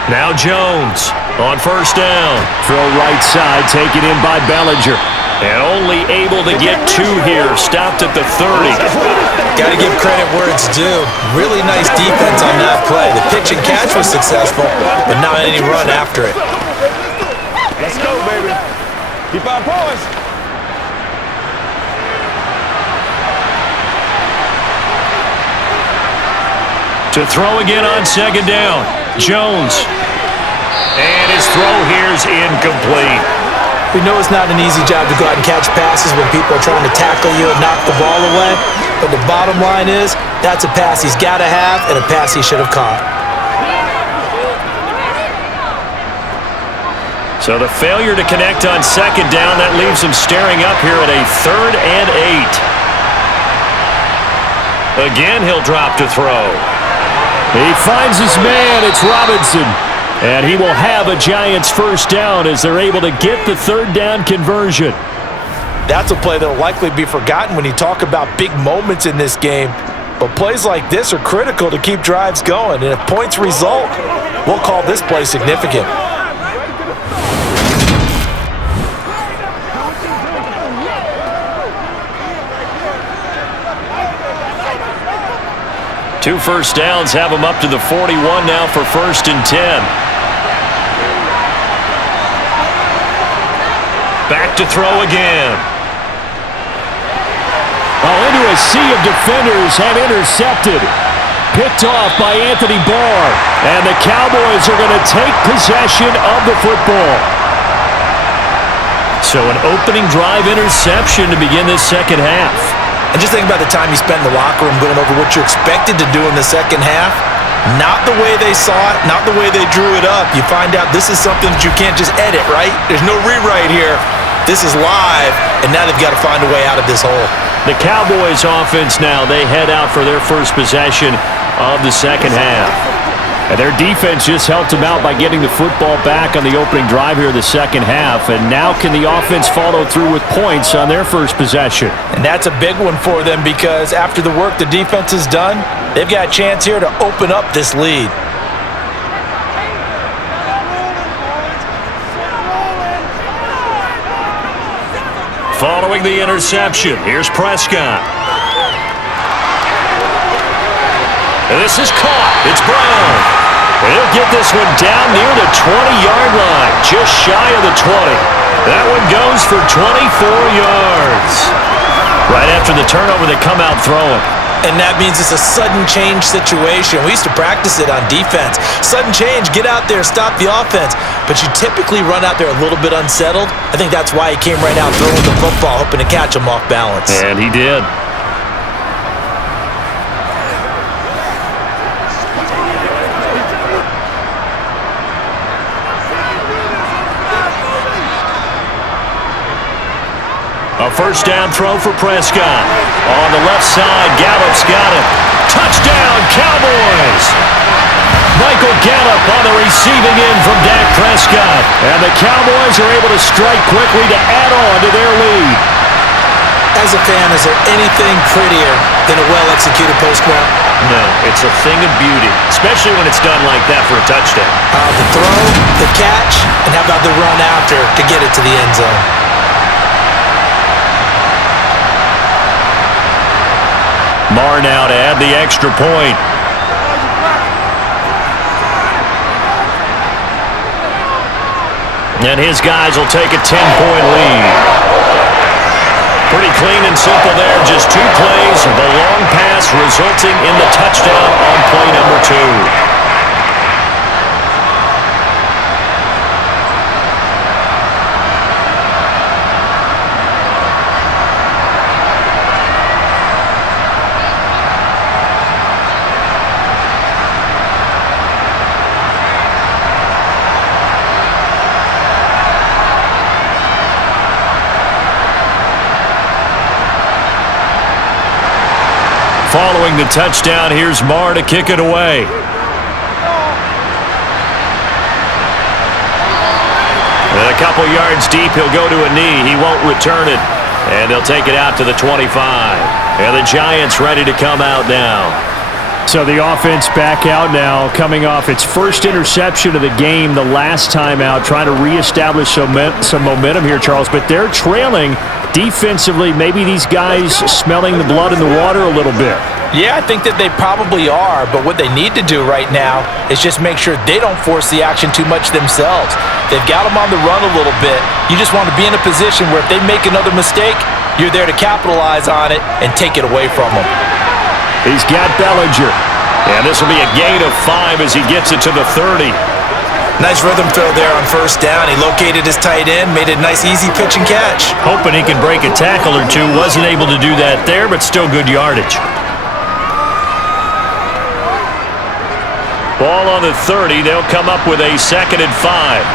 Now Jones on first down. Throw right side, taken in by Bellinger. And only able to get 2 here. Stopped at the 30. Got to give credit where it's due. Really nice defense on that play. The pitch and catch was successful, but not any run after it. Let's go, baby. Keep on poise. To throw again on second down. Jones. And his throw here is incomplete. We know it's not an easy job to go out and catch passes when people are trying to tackle you and knock the ball away. But the bottom line is, that's a pass he's got to have and a pass he should have caught. So the failure to connect on second down, that leaves him staring up here at a 3rd and 8. Again, he'll drop to throw. He finds his man. It's Robinson. And he will have a Giants first down as they're able to get the 3rd down conversion. That's a play that will likely be forgotten when you talk about big moments in this game. But plays like this are critical to keep drives going. And if points result, we'll call this play significant. Two first downs have him up to the 41 now for 1st and 10. Back to throw again. Oh, into a sea of defenders have intercepted. Picked off by Anthony Barr. And the Cowboys are going to take possession of the football. So an opening drive interception to begin this second half. And just think about the time you spent in the locker room going over what you expected to do in the second half. Not the way they saw it, not the way they drew it up. You find out this is something that you can't just edit, right? There's no rewrite here. This is live, and now they've got to find a way out of this hole. The Cowboys offense now, they head out for their first possession of the second half. And their defense just helped them out by getting the football back on the opening drive here in the second half. And now can the offense follow through with points on their first possession? And that's a big one for them because after the work the defense has done, they've got a chance here to open up this lead. Following the interception, here's Prescott. And this is caught. It's Brown. And he'll get this one down near the 20-yard line, just shy of the 20. That one goes for 24 yards. Right after the turnover, they come out throwing. And that means it's a sudden change situation. We used to practice it on defense. Sudden change, get out there, stop the offense. But you typically run out there a little bit unsettled. I think that's why he came right out throwing the football, hoping to catch him off balance. And he did. A first down throw for Prescott. On the left side, Gallup's got it. Touchdown, Cowboys! Michael Gallup on the receiving end from Dak Prescott. And the Cowboys are able to strike quickly to add on to their lead. As a fan, is there anything prettier than a well-executed post route? No, it's a thing of beauty, especially when it's done like that for a touchdown. The throw, the catch, and how about the run after to get it to the end zone? Marr now to add the extra point. And his guys will take a 10-point lead. Pretty clean and simple there. Just 2 plays. The long pass resulting in the touchdown on play number 2. Following the touchdown, here's Marr to kick it away. And a couple yards deep, he'll go to a knee. He won't return it. And they'll take it out to the 25. And the Giants ready to come out now. So the offense back out now, coming off its first interception of the game the last time out, trying to reestablish some momentum here, Charles. But they're trailing defensively. Maybe these guys smelling the blood in the water a little bit. Yeah, I think that they probably are, but what they need to do right now is just make sure they don't force the action too much themselves. They've got them on the run a little bit. You just want to be in a position where if they make another mistake, you're there to capitalize on it and take it away from them. He's got Bellinger. And this will be a gain of 5 as he gets it to the 30. Nice rhythm throw there on first down. He located his tight end, made a nice easy pitch and catch. Hoping he can break a tackle or two. Wasn't able to do that there, but still good yardage. Ball on the 30. They'll come up with a 2nd and 5.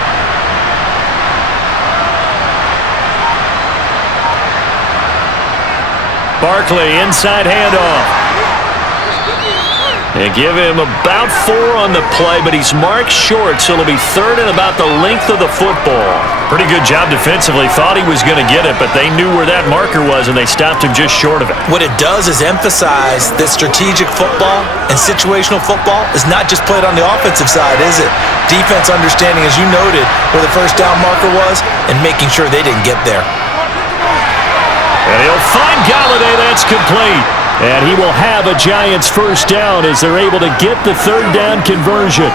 Barkley, inside handoff. They give him about 4 on the play, but he's marked short, so it'll be 3rd and about the length of the football. Pretty good job defensively. Thought he was going to get it, but they knew where that marker was, and they stopped him just short of it. What it does is emphasize that strategic football and situational football is not just played on the offensive side, is it? Defense understanding, as you noted, where the first down marker was and making sure they didn't get there. And he'll find Galladay. That's complete. And he will have a Giants first down as they're able to get the 3rd down conversion.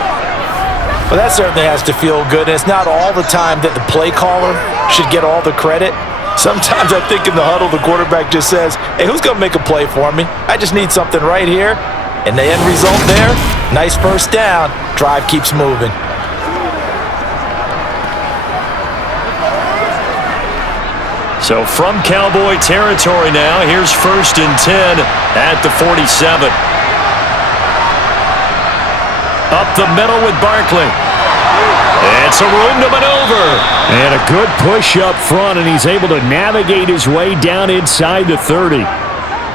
Well, that certainly has to feel good. And it's not all the time that the play caller should get all the credit. Sometimes I think in the huddle, the quarterback just says, hey, who's going to make a play for me? I just need something right here. And the end result there, nice first down. Drive keeps moving. So from Cowboy territory now, here's 1st and 10 at the 47. Up the middle with Barkley. It's a room to maneuver. And a good push up front, and he's able to navigate his way down inside the 30.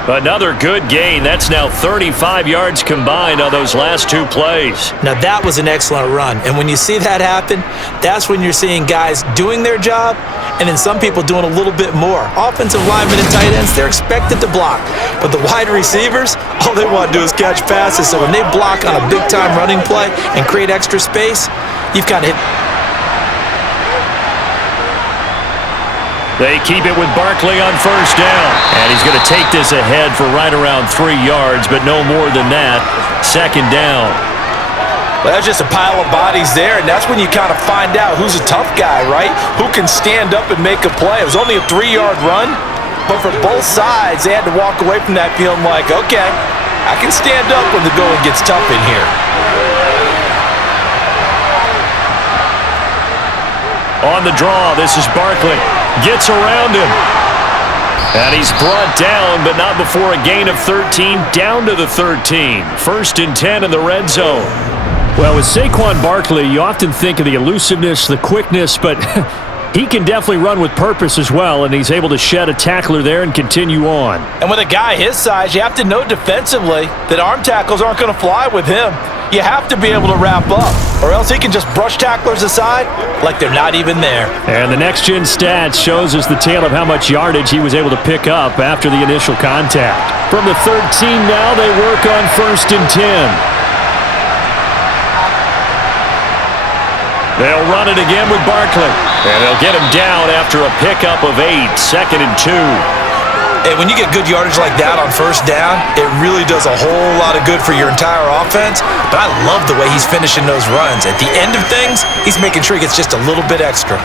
Another good gain. That's now 35 yards combined on those last 2 plays. Now that was an excellent run. And when you see that happen, that's when you're seeing guys doing their job and then some people doing a little bit more. Offensive linemen and tight ends, they're expected to block. But the wide receivers, all they want to do is catch passes. So when they block on a big-time running play and create extra space, you've kind of hit. They keep it with Barkley on first down. And he's going to take this ahead for right around 3 yards, but no more than that. 2nd down. Well, that's just a pile of bodies there, and that's when you kind of find out who's a tough guy, right? Who can stand up and make a play. It was only a 3-yard run, But for both sides, they had to walk away from that feeling like, okay, I can stand up when the going gets tough in here. On the draw, this is Barkley. Gets around him. And he's brought down, but not before a gain of 13, down to the 13. 1st and 10 in the red zone. Well, with Saquon Barkley, you often think of the elusiveness, the quickness, but he can definitely run with purpose as well, and he's able to shed a tackler there and continue on. And with a guy his size, you have to know defensively that arm tackles aren't going to fly with him. You have to be able to wrap up, or else he can just brush tacklers aside like they're not even there. And the next-gen stats shows us the tale of how much yardage he was able to pick up after the initial contact. From the 13 now, they work on 1st and 10. They'll run it again with Barkley. And they'll get him down after a pickup of 8, 2nd and 2. Hey, when you get good yardage like that on 1st down, it really does a whole lot of good for your entire offense. But I love the way he's finishing those runs. At the end of things, he's making sure he gets just a little bit extra.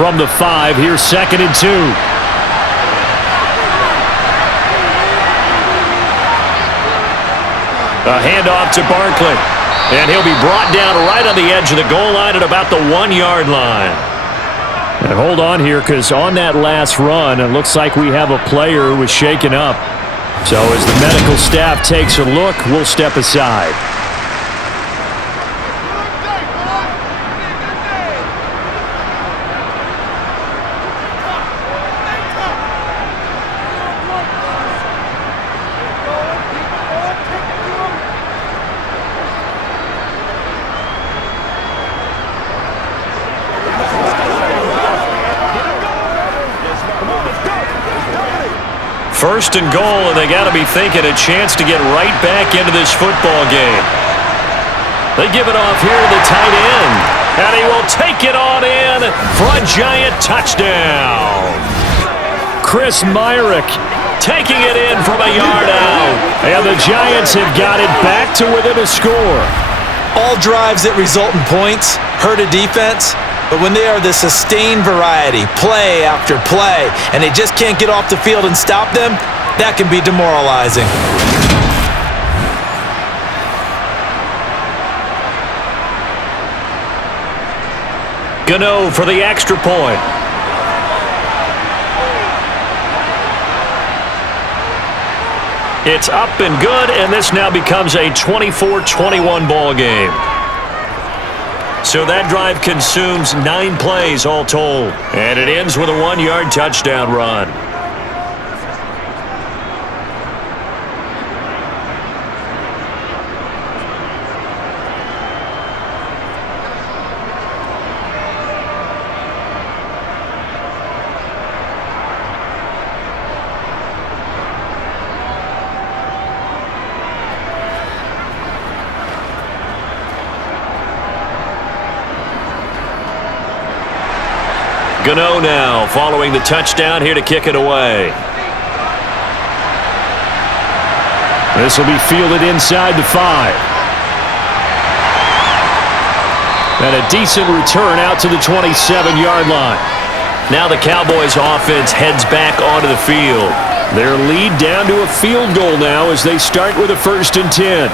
From the 5, here's 2nd and 2. A handoff to Barkley. And he'll be brought down right on the edge of the goal line at about the 1-yard line. And hold on here, because on that last run, it looks like we have a player who was shaken up. So as the medical staff takes a look, we'll step aside. First and goal, and they got to be thinking a chance to get right back into this football game. They give it off here to the tight end, and he will take it on in for a giant touchdown. Chris Myrick taking it in from a yard out, and the Giants have got it back to within a score. All drives that result in points hurt a defense. But when they are the sustained variety, play after play, and they just can't get off the field and stop them, that can be demoralizing. Gano for the extra point. It's up and good, and this now becomes a 24-21 ball game. So that drive consumes 9 plays all told. And it ends with a 1-yard touchdown run. Gano now following the touchdown here to kick it away. This will be fielded inside the 5. And a decent return out to the 27-yard line. Now the Cowboys offense heads back onto the field. Their lead down to a field goal now as they start with a 1st and 10.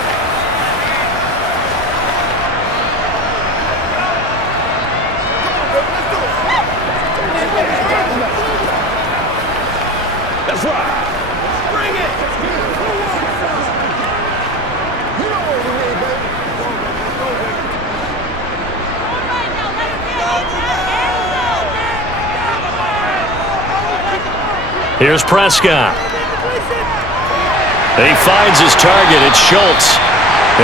Here's Prescott. He finds his target. It's Schultz.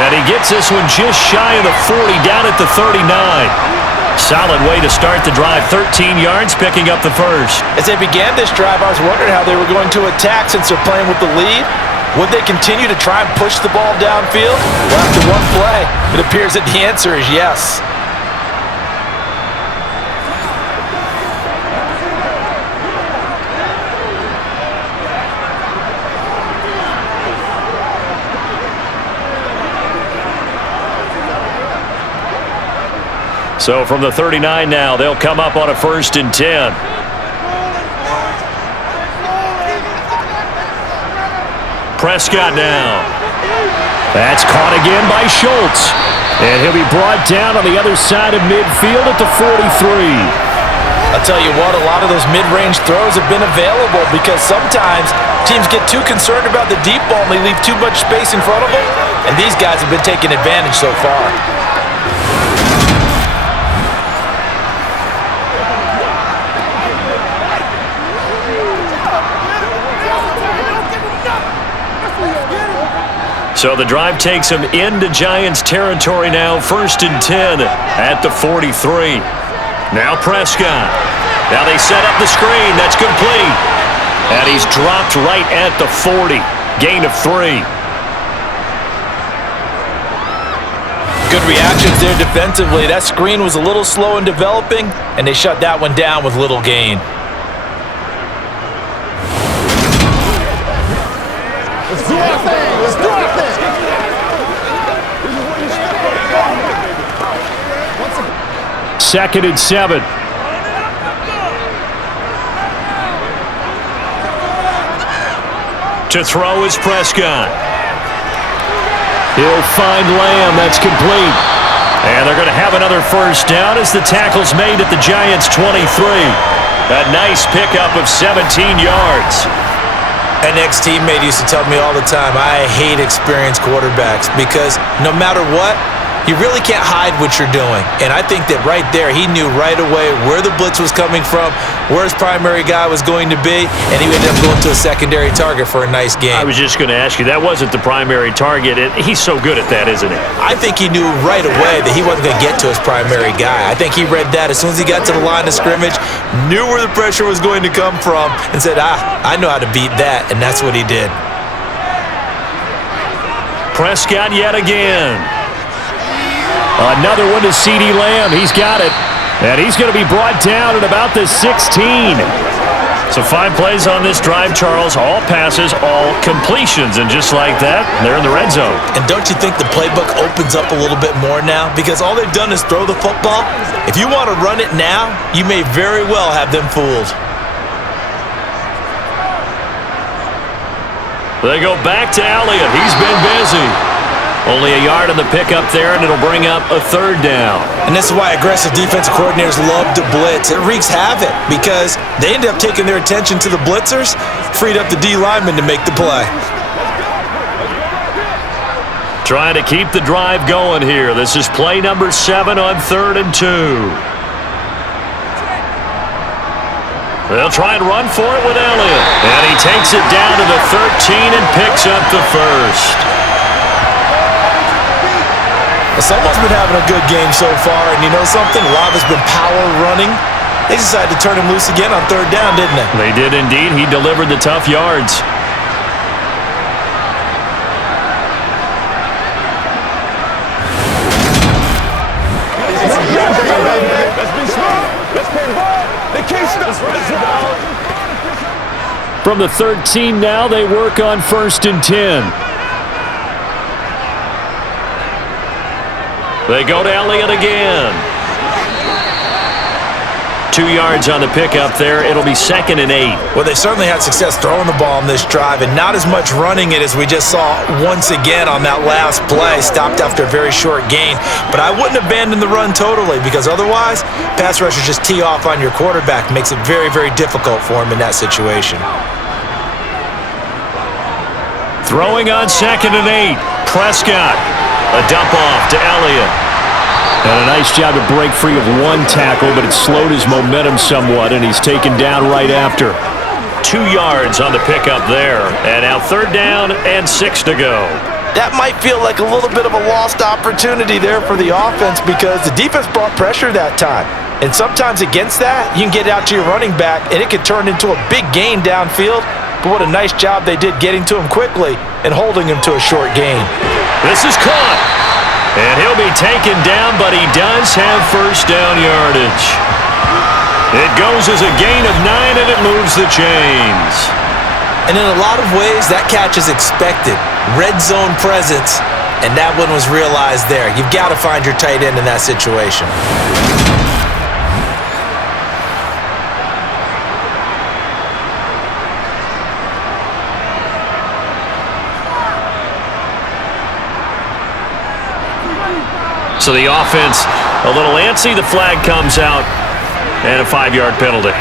And he gets this one just shy of the 40, down at the 39. Solid way to start the drive. 13 yards, picking up the first. As they began this drive, I was wondering how they were going to attack since they're playing with the lead. Would they continue to try and push the ball downfield? Well, after one play, it appears that the answer is yes. So from the 39 now, they'll come up on a 1st and 10. Prescott now. That's caught again by Schultz. And he'll be brought down on the other side of midfield at the 43. I'll tell you what, a lot of those mid-range throws have been available because sometimes teams get too concerned about the deep ball and they leave too much space in front of them. And these guys have been taking advantage so far. So the drive takes him into Giants territory now, 1st and 10 at the 43. Now Prescott. Now they set up the screen. That's complete. And he's dropped right at the 40. Gain of 3. Good reactions there defensively. That screen was a little slow in developing, and they shut that one down with little gain. Let's do our thing. Let's do our thing. 2nd and 7. To throw is Prescott. He'll find Lamb. That's complete. And they're going to have another 1st down as the tackle's made at the Giants' 23. A nice pickup of 17 yards. An ex-teammate used to tell me all the time, I hate experienced quarterbacks because no matter what, you really can't hide what you're doing. And I think that right there, he knew right away where the blitz was coming from, where his primary guy was going to be, and he ended up going to a secondary target for a nice game. I was just going to ask you, that wasn't the primary target. He's so good at that, isn't he? I think he knew right away that he wasn't going to get to his primary guy. I think he read that as soon as he got to the line of scrimmage, knew where the pressure was going to come from, and said, I know how to beat that, and that's what he did. Prescott yet again. Another one to CeeDee Lamb. He's got it. And he's going to be brought down at about the 16. So 5 plays on this drive, Charles. All passes, all completions. And just like that, they're in the red zone. And don't you think the playbook opens up a little bit more now? Because all they've done is throw the football. If you want to run it now, you may very well have them fooled. They go back to Elliott. He's been busy. Only a yard on the pickup there, and it'll bring up a 3rd down. And this is why aggressive defensive coordinators love to blitz. It wreaks havoc because they end up taking their attention to the blitzers, freed up the D lineman to make the play. Trying to keep the drive going here. This is play number 7 on 3rd and 2. They'll try and run for it with Elliott. And he takes it down to the 13 and picks up the 1st. Someone's been having a good game so far, and you know something? A lot of it's been power running. They decided to turn him loose again on 3rd down, didn't they? They did indeed. He delivered the tough yards. From the 13 now, they work on 1st and 10. They go to Elliott again. 2 yards on the pickup there. It'll be 2nd and 8. Well, they certainly had success throwing the ball on this drive and not as much running it as we just saw once again on that last play. Stopped after a very short gain. But I wouldn't abandon the run totally because otherwise, pass rushers just tee off on your quarterback. Makes it very, very difficult for him in that situation. Throwing on 2nd and 8. Prescott. A dump off to Elliott. And a nice job to break free of one tackle, but it slowed his momentum somewhat, and he's taken down right after. 2 yards on the pickup there. And now 3rd down and 6 to go. That might feel like a little bit of a lost opportunity there for the offense because the defense brought pressure that time. And sometimes against that, you can get out to your running back, and it could turn into a big gain downfield. But what a nice job they did getting to him quickly and holding him to a short gain. This is caught. And he'll be taken down, but he does have 1st down yardage. It goes as a gain of 9, and it moves the chains. And in a lot of ways, that catch is expected. Red zone presence. and that one was realized there. You've got to find your tight end in that situation. So the offense a little antsy. The flag comes out, and a 5-yard penalty.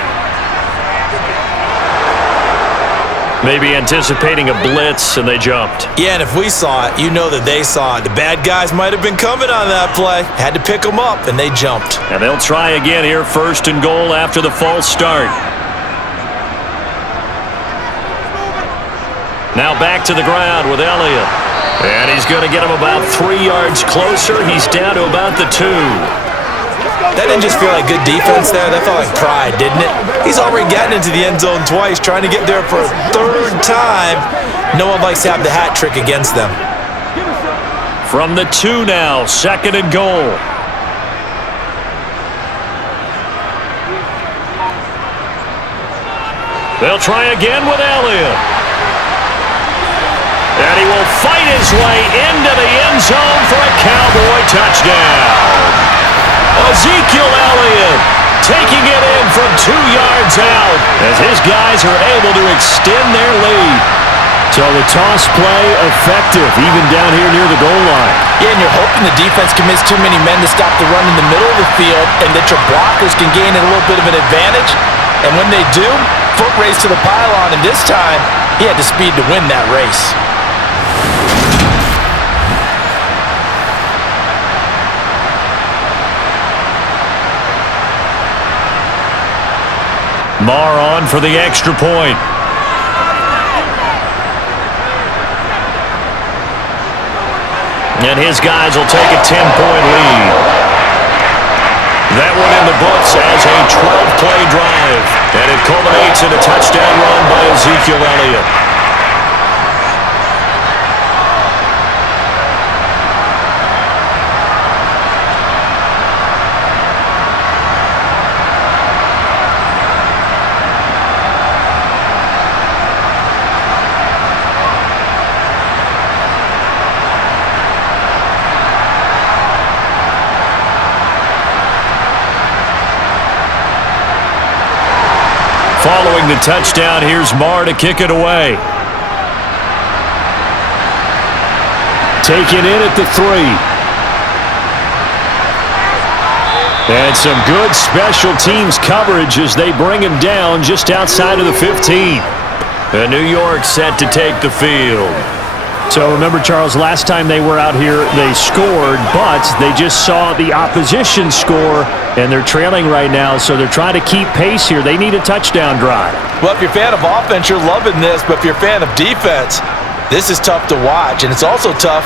Maybe anticipating a blitz, and they jumped. Yeah, and if we saw it, you know that they saw it. The bad guys might have been coming on that play. Had to pick them up, and they jumped. And they'll try again here, 1st and goal after the false start. Now back to the ground with Elliott. And he's going to get him about 3 yards closer. He's down to about the 2. That didn't just feel like good defense there. That felt like pride, didn't it? He's already gotten into the end zone twice, trying to get there for a 3rd time. No one likes to have the hat trick against them. From the 2 now, 2nd and goal. They'll try again with Elliott. And he will fight his way into the end zone for a Cowboy touchdown. Ezekiel Elliott taking it in from 2 yards out as his guys are able to extend their lead. So the toss play effective even down here near the goal line. Yeah, and you're hoping the defense commits too many men to stop the run in the middle of the field and that your blockers can gain a little bit of an advantage. And when they do, foot race to the pylon, and this time he had the speed to win that race. Marr on for the extra point. And his guys will take a 10-point lead. That one in the books as a 12-play drive. And it culminates in a touchdown run by Ezekiel Elliott. Following the touchdown, here's Marr to kick it away. Taken in at the 3. And some good special teams coverage as they bring him down just outside of the 15. And New York set to take the field. So remember, Charles, last time they were out here, they scored, but they just saw the opposition score, and they're trailing right now, so they're trying to keep pace here. They need a touchdown drive. Well, if you're a fan of offense, you're loving this, but if you're a fan of defense, this is tough to watch, and it's also tough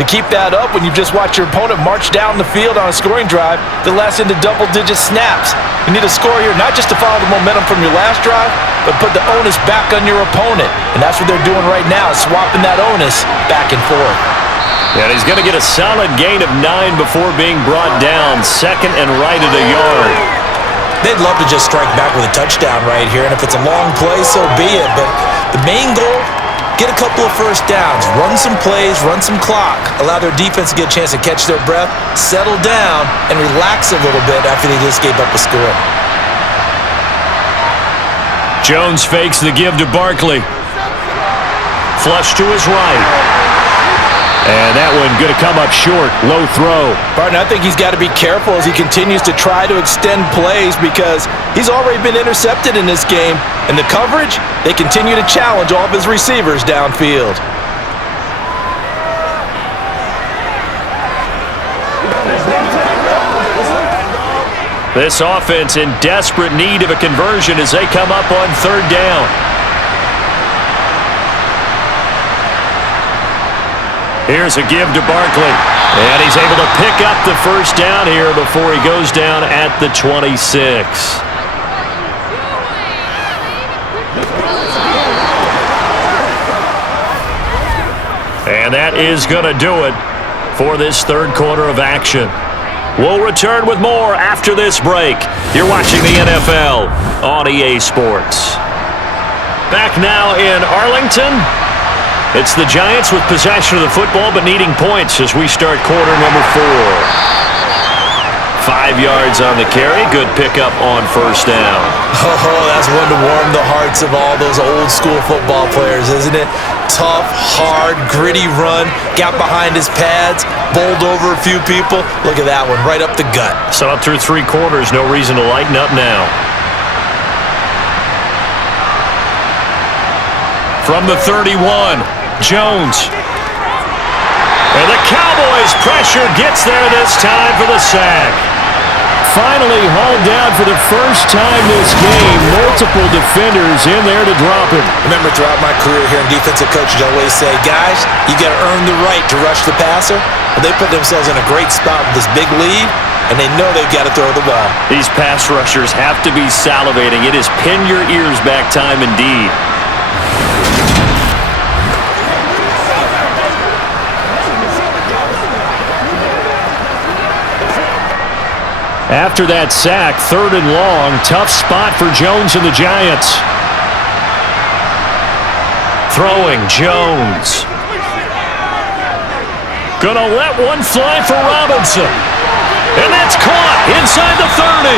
to keep that up when you've just watched your opponent march down the field on a scoring drive that lasts into double-digit snaps. You need a score here, not just to follow the momentum from your last drive, but put the onus back on your opponent. And that's what they're doing right now, swapping that onus back and forth. And he's going to get a solid gain of 9 before being brought down, 2nd and right at a yard. They'd love to just strike back with a touchdown right here, and if it's a long play, so be it. But the main goal, get a couple of first downs, run some plays, run some clock, allow their defense to get a chance to catch their breath, settle down, and relax a little bit after they just gave up a score. Jones fakes the give to Barkley. Flush to his right. And that one going to come up short. Low throw. Barton, I think he's got to be careful as he continues to try to extend plays because he's already been intercepted in this game. And the coverage, they continue to challenge all of his receivers downfield. This offense in desperate need of a conversion as they come up on 3rd down. Here's a give to Barkley. And he's able to pick up the first down here before he goes down at the 26. And that is going to do it for this 3rd quarter of action. We'll return with more after this break. You're watching the NFL on EA Sports. Back now in Arlington. It's the Giants with possession of the football but needing points as we start quarter number 4. 5 yards on the carry. Good pickup on first down. Oh, that's one to warm the hearts of all those old school football players, isn't it? Tough, hard, gritty run. Got behind his pads, bowled over a few people. Look at that one, right up the gut. So up through 3 quarters, no reason to lighten up now. From the 31, Jones. And the Cowboys pressure gets there this time for the sack. Finally hauled down for the first time this game. Multiple defenders in there to drop him. Remember, throughout my career here in defensive coaches, I always say, guys, you got to earn the right to rush the passer. Well, they put themselves in a great spot with this big lead, and they know they've got to throw the ball. These pass rushers have to be salivating. It is pin your ears back time indeed. After that sack, 3rd and long, tough spot for Jones and the Giants. Throwing, Jones. Gonna let one fly for Robinson. And that's caught inside the 30.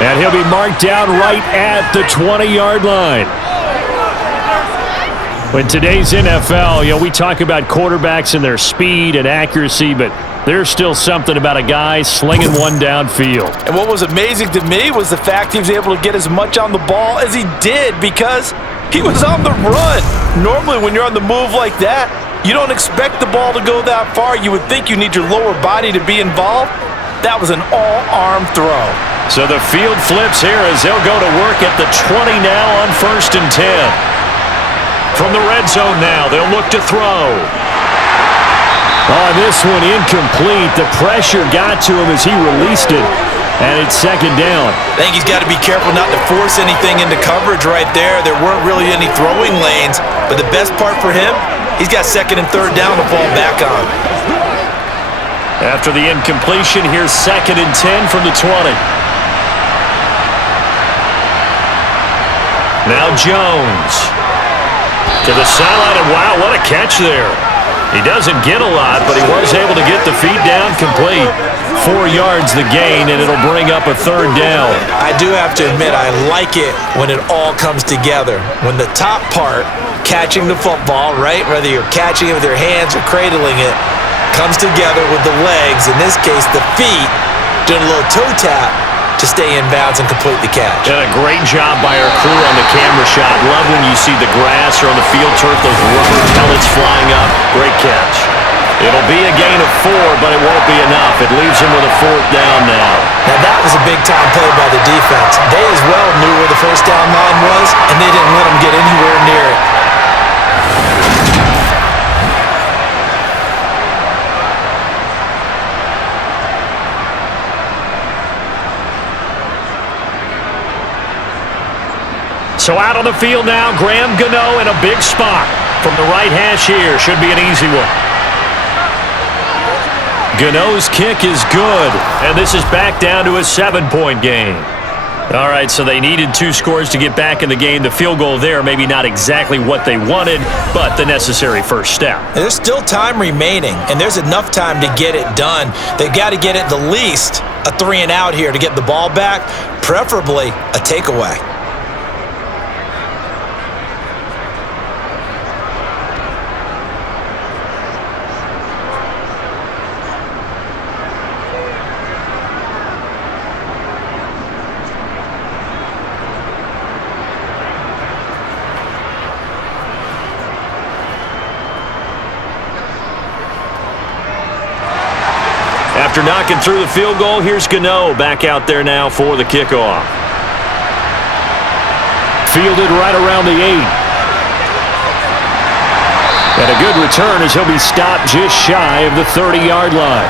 And he'll be marked down right at the 20-yard line. In today's NFL, we talk about quarterbacks and their speed and accuracy, but there's still something about a guy slinging one downfield. And what was amazing to me was the fact he was able to get as much on the ball as he did because he was on the run. Normally when you're on the move like that, you don't expect the ball to go that far. You would think you need your lower body to be involved. That was an all-arm throw. So the field flips here as they'll go to work at the 20 now on 1st and 10. From the red zone now, they'll look to throw. Oh, this one incomplete. The pressure got to him as he released it, and it's 2nd down. I think he's got to be careful not to force anything into coverage right there. There weren't really any throwing lanes, but the best part for him, he's got 2nd and 3rd down to fall back on. After the incompletion, here's 2nd and 10 from the 20. Now Jones to the sideline, and wow, what a catch there. He doesn't get a lot, but he was able to get the feet down complete. 4 yards the gain, and it'll bring up a 3rd down. I do have to admit, I like it when it all comes together. When the top part, catching the football, right, whether you're catching it with your hands or cradling it, comes together with the legs, in this case the feet, doing a little toe tap to stay in bounds and complete the catch. And a great job by our crew on the camera shot. Love when you see the grass or on the field turf, those rubber pellets flying up. Great catch. It'll be a gain of 4, but it won't be enough. It leaves him with a 4th down now. Now that was a big-time play by the defense. They as well knew where the first down line was, and they didn't let him get anywhere near it. So out on the field now, Graham Gano in a big spot. From the right hash here, should be an easy one. Gano's kick is good, and this is back down to a 7-point game. All right, so they needed 2 scores to get back in the game. The field goal there, maybe not exactly what they wanted, but the necessary first step. There's still time remaining, and there's enough time to get it done. They've got to get at the least a 3 and out here to get the ball back, preferably a takeaway. After knocking through the field goal, here's Gano back out there now for the kickoff. Fielded right around the 8. And a good return as he'll be stopped just shy of the 30-yard line.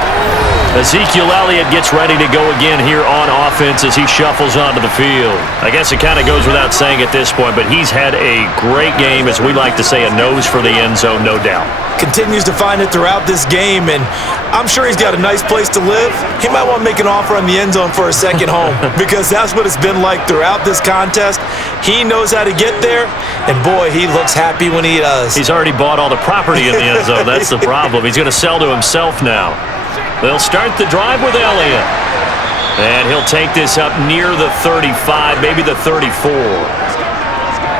Ezekiel Elliott gets ready to go again here on offense as he shuffles onto the field. I guess it kind of goes without saying at this point, but he's had a great game, as we like to say, a nose for the end zone, no doubt. Continues to find it throughout this game, and I'm sure he's got a nice place to live. He might want to make an offer on the end zone for a second home because that's what it's been like throughout this contest. He knows how to get there, and boy, he looks happy when he does. He's already bought all the property in the end zone. That's the problem. He's going to sell to himself now. They'll start the drive with Elliott. And he'll take this up near the 35, maybe the 34.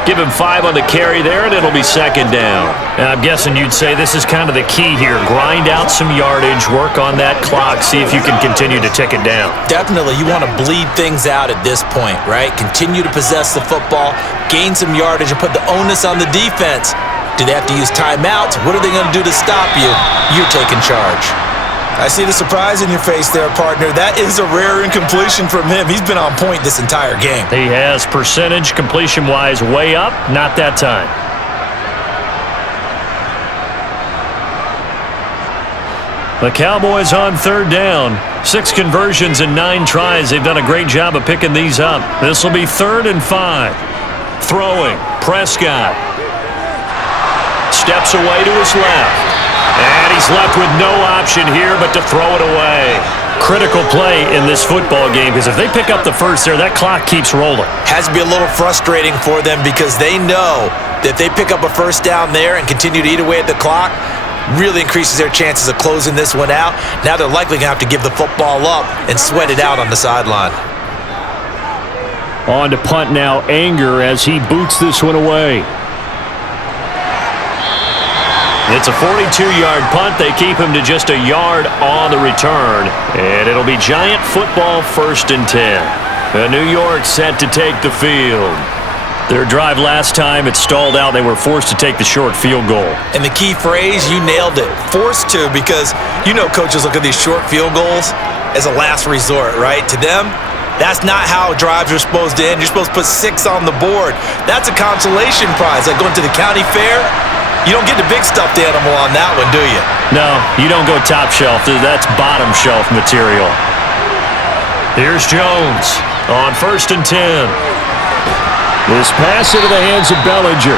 Give him 5 on the carry there, and it'll be second down. And I'm guessing you'd say this is kind of the key here. Grind out some yardage, work on that clock, see if you can continue to tick it down. Definitely. You want to bleed things out at this point, right? Continue to possess the football, gain some yardage, and put the onus on the defense. Do they have to use timeouts? What are they going to do to stop you? You're taking charge. I see the surprise in your face there, partner. That is a rare incompletion from him. He's been on point this entire game. He has percentage completion-wise way up. Not that time. The Cowboys on third down. 6 conversions and 9 tries. They've done a great job of picking these up. This will be 3rd and 5. Throwing. Prescott. Steps away to his left. And he's left with no option here but to throw it away. Critical play in this football game because if they pick up the first there, that clock keeps rolling. Has to be a little frustrating for them because they know that if they pick up a first down there and continue to eat away at the clock, really increases their chances of closing this one out. Now they're likely going to have to give the football up and sweat it out on the sideline. On to punt now, Anger as he boots this one away. It's a 42-yard punt. They keep him to just a yard on the return. And it'll be Giant football 1st and 10. New York set to take the field. Their drive last time, it stalled out. They were forced to take the short field goal. And the key phrase, you nailed it. Forced to, because you know coaches look at these short field goals as a last resort, right? To them, that's not how drives are supposed to end. You're supposed to put 6 on the board. That's a consolation prize. Like going to the county fair, you don't get the big stuffed animal on that one, do you? No, you don't go top shelf. That's bottom shelf material. Here's Jones on 1st and 10. This pass into the hands of Bellinger.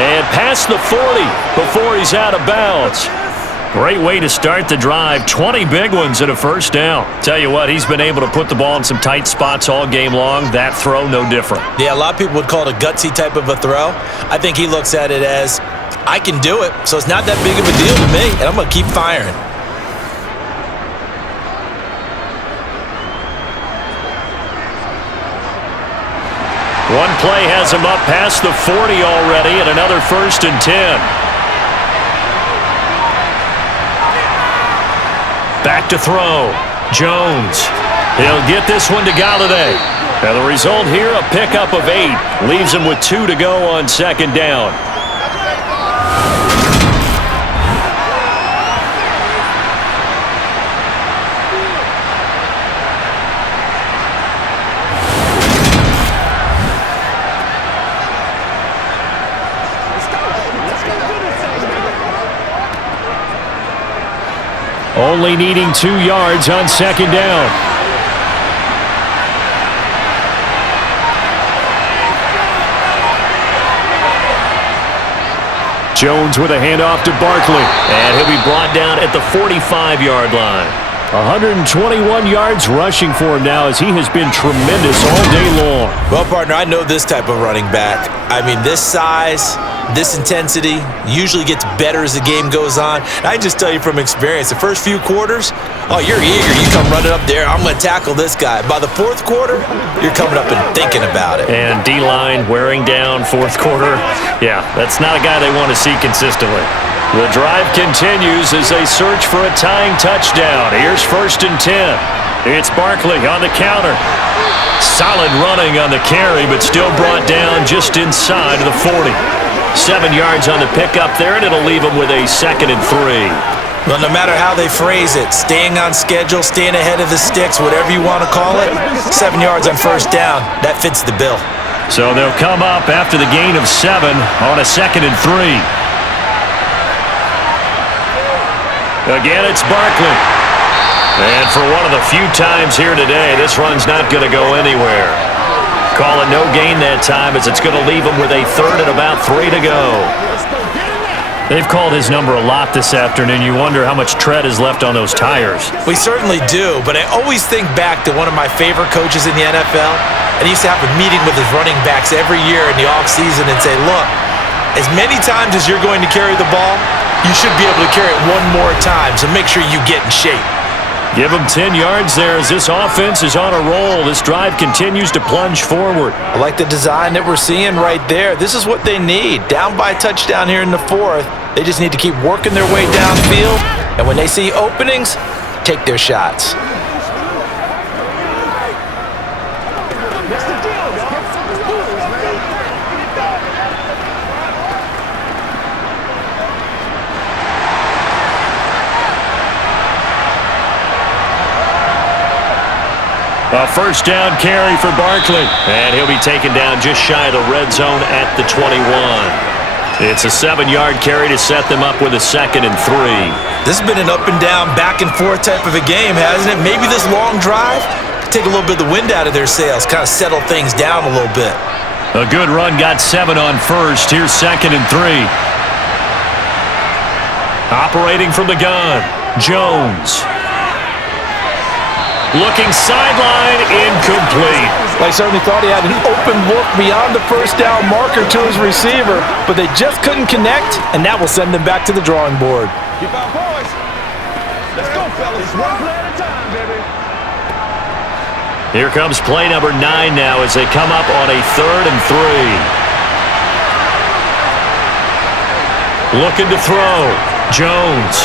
And past the 40 before he's out of bounds. Great way to start the drive. 20 big ones and a first down. Tell you what, he's been able to put the ball in some tight spots all game long. That throw, no different. Yeah, a lot of people would call it a gutsy type of a throw. I think he looks at it as, I can do it, so it's not that big of a deal to me, and I'm going to keep firing. One play has him up past the 40 already, and another 1st and 10. Back to throw. Jones. He'll get this one to Galladay. And the result here, a pickup of 8. Leaves him with 2 to go on 2nd down. Only needing 2 yards on 2nd down. Jones with a handoff to Barkley. And he'll be brought down at the 45-yard line. 121 yards rushing for him now as he has been tremendous all day long. Well, partner, I know this type of running back. I mean, this size, this intensity usually gets better as the game goes on. And I just tell you from experience, the first few quarters, oh, you're eager. You come running up there, I'm going to tackle this guy. By the 4th quarter, you're coming up and thinking about it. And D-line wearing down 4th quarter. Yeah, that's not a guy they want to see consistently. The drive continues as they search for a tying touchdown. Here's 1st and 10. It's Barkley on the counter. Solid running on the carry, but still brought down just inside of the 40. 7 yards on the pickup there, and it'll leave him with a 2nd and 3. Well, no matter how they phrase it, staying on schedule, staying ahead of the sticks, whatever you want to call it, 7 yards on 1st down, that fits the bill. So they'll come up after the gain of 7 on a 2nd and 3. Again, it's Barkley. And for one of the few times here today, this run's not going to go anywhere. Call it no gain that time as it's going to leave him with a third and about 3 to go. They've called his number a lot this afternoon. You wonder how much tread is left on those tires. We certainly do, but I always think back to one of my favorite coaches in the NFL, and he used to have a meeting with his running backs every year in the offseason and say, look, as many times as you're going to carry the ball, you should be able to carry it one more time, so make sure you get in shape. Give him 10 yards there as this offense is on a roll. This drive continues to plunge forward. I like the design that we're seeing right there. This is what they need. Down by a touchdown here in the fourth. They just need to keep working their way downfield, and when they see openings, take their shots. A first down carry for Barkley. And he'll be taken down just shy of the red zone at the 21. It's a 7-yard carry to set them up with a 2nd and 3. This has been an up and down, back and forth type of a game, hasn't it? Maybe this long drive could take a little bit of the wind out of their sails, kind of settle things down a little bit. A good run got 7 on first. Here's 2nd and 3. Operating from the gun, Jones. Looking sideline, incomplete. I certainly thought he had an open look beyond the first down marker to his receiver, but they just couldn't connect, and that will send them back to the drawing board. Keep our boys. Let's go, fellas. One play at a time, baby. Here comes play number 9 now as they come up on a 3rd and 3. Looking to throw. Jones.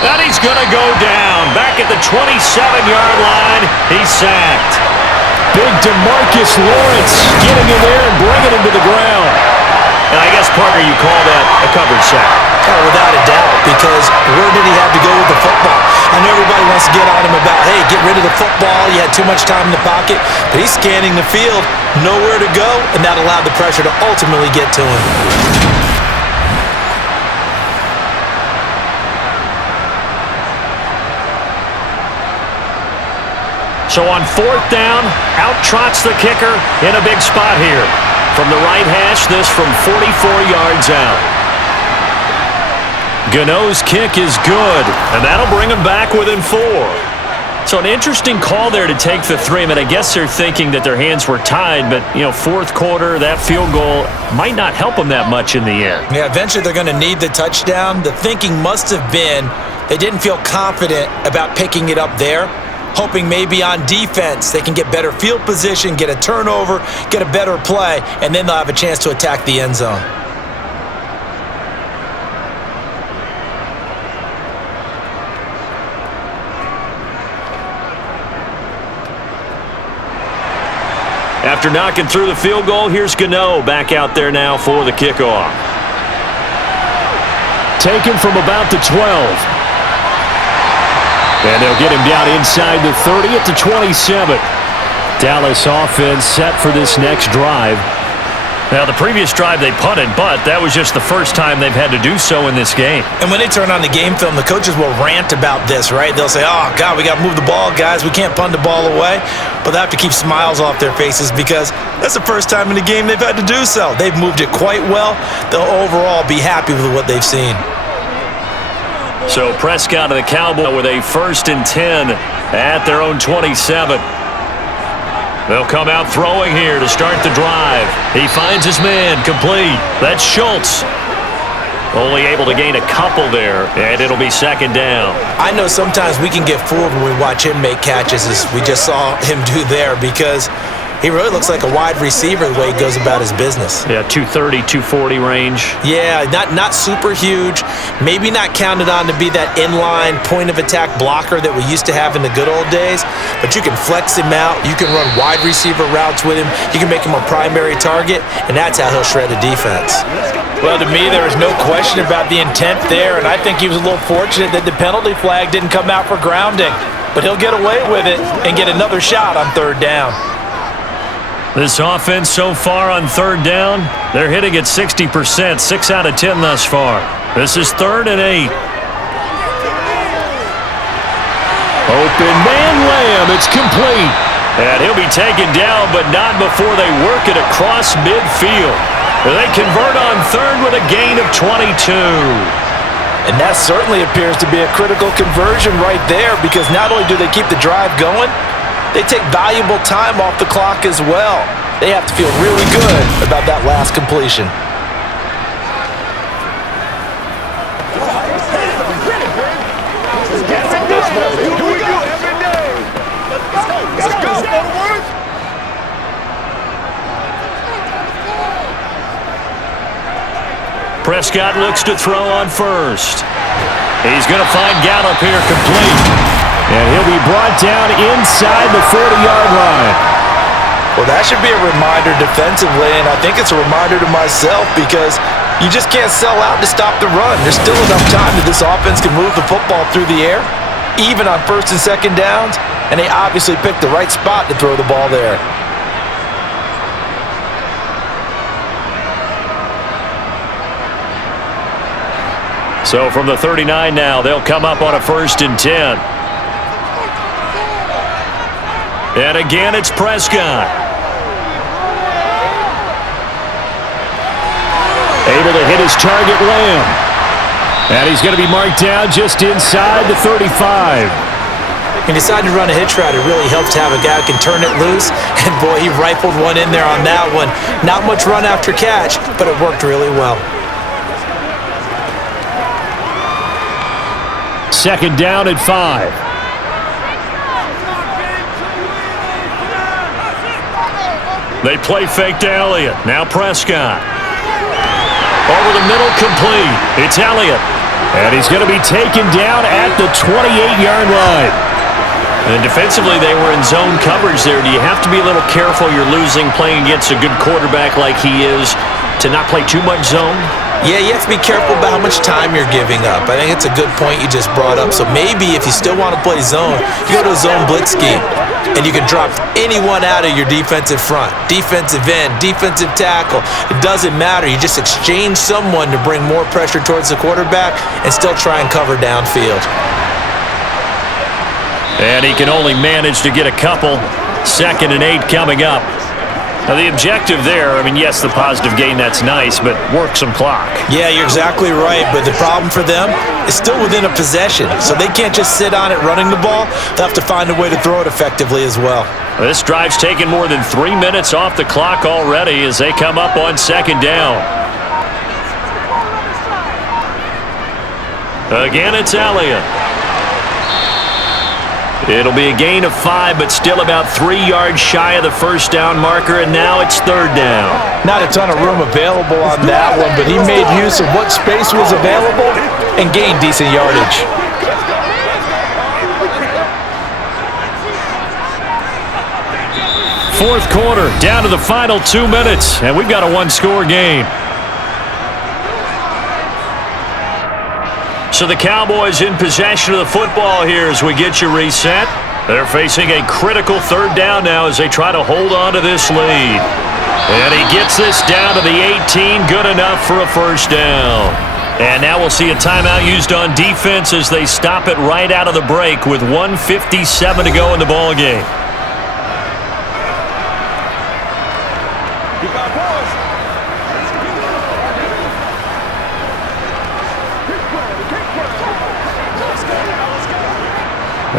And he's going to go down. Back at the 27-yard line. He's sacked. Big DeMarcus Lawrence getting in there and bringing him to the ground. And I guess, partner, you call that a covered sack. Oh, without a doubt, because where did he have to go with the football? I know everybody wants to get on him about, hey, get rid of the football. You had too much time in the pocket. But he's scanning the field, nowhere to go, and that allowed the pressure to ultimately get to him. So on 4th down, out trots the kicker in a big spot here. From the right hash, this from 44 yards out. Gano's kick is good, and that'll bring him back within 4. So an interesting call there to take the 3. I mean, I guess they're thinking that their hands were tied, but, you know, 4th quarter, that field goal might not help them that much in the end. Yeah, eventually they're going to need the touchdown. The thinking must have been they didn't feel confident about picking it up there, hoping maybe on defense they can get better field position, get a turnover, get a better play, and then they'll have a chance to attack the end zone. After knocking through the field goal, here's Gano back out there now for the kickoff. Taken from about the 12. And they'll get him down inside the 30 at the 27. Dallas offense set for this next drive. Now, the previous drive they punted, but that was just the first time they've had to do so in this game. And when they turn on the game film, the coaches will rant about this, right? They'll say, oh, God, we got to move the ball, guys. We can't punt the ball away. But they have to keep smiles off their faces because that's the first time in the game they've had to do so. They've moved it quite well. They'll overall be happy with what they've seen. So Prescott and the Cowboys with a 1st and 10 at their own 27. They'll come out throwing here to start the drive. He finds his man, complete. That's Schultz. Only able to gain a couple there, and it'll be 2nd down. I know sometimes we can get fooled when we watch him make catches, as we just saw him do there, because he really looks like a wide receiver the way he goes about his business. Yeah, 230, 240 range. Yeah, not super huge. Maybe not counted on to be that inline point-of-attack blocker that we used to have in the good old days, but you can flex him out. You can run wide receiver routes with him. You can make him a primary target, and that's how he'll shred a defense. Well, to me, there was no question about the intent there, and I think he was a little fortunate that the penalty flag didn't come out for grounding, but he'll get away with it and get another shot on 3rd down. This offense so far on 3rd down, they're hitting at 60%, 6 out of 10 thus far. This is 3rd and 8. open man Lamb. It's complete. And he'll be taken down, but not before they work it across midfield. They convert on third with a gain of 22. And that certainly appears to be a critical conversion right there, because not only do they keep the drive going, they take valuable time off the clock as well. They have to feel really good about that last completion. Prescott looks to throw on first. He's going to find Gallup here complete. And he'll be brought down inside the 40-yard line. Well, that should be a reminder defensively, and I think it's a reminder to myself, because you just can't sell out to stop the run. There's still enough time that this offense can move the football through the air, even on first and second downs, and they obviously picked the right spot to throw the ball there. So from the 39 now, they'll come up on a 1st and 10. And again, it's Prescott. Able to hit his target, Lamb. And he's going to be marked down just inside the 35. He decided to run a hitch route. It really helps to have a guy who can turn it loose. And boy, he rifled one in there on that one. Not much run after catch, but it worked really well. 2nd down at 5. They play fake to Elliott. Now Prescott. Over the middle, complete. It's Elliott. And he's going to be taken down at the 28-yard line. And defensively, they were in zone coverage there. Do you have to be a little careful? You're losing playing against a good quarterback like he is to not play too much zone? Yeah, you have to be careful about how much time you're giving up. I think it's a good point you just brought up. So maybe if you still want to play zone, you go to a zone blitz scheme, and you can drop anyone out of your defensive front, defensive end, defensive tackle. It doesn't matter. You just exchange someone to bring more pressure towards the quarterback and still try and cover downfield. And he can only manage to get a couple. 2nd and 8 coming up. Now, the objective there, I mean, yes, the positive gain, that's nice, but work some clock. Yeah, you're exactly right, but the problem for them is still within a possession, so they can't just sit on it running the ball. They'll have to find a way to throw it effectively as well. This drive's taken more than 3 minutes off the clock already as they come up on 2nd down. Again, it's Elliott. It'll be a gain of 5, but still about 3 yards shy of the 1st down marker, and now it's 3rd down. Not a ton of room available on that one, but he made use of what space was available and gained decent yardage. Fourth quarter, down to the final 2 minutes, and we've got a one-score game. So the Cowboys in possession of the football here as we get you reset. They're facing a critical 3rd down now as they try to hold on to this lead. And he gets this down to the 18, good enough for a 1st down. And now we'll see a timeout used on defense as they stop it right out of the break with 1:57 to go in the ballgame.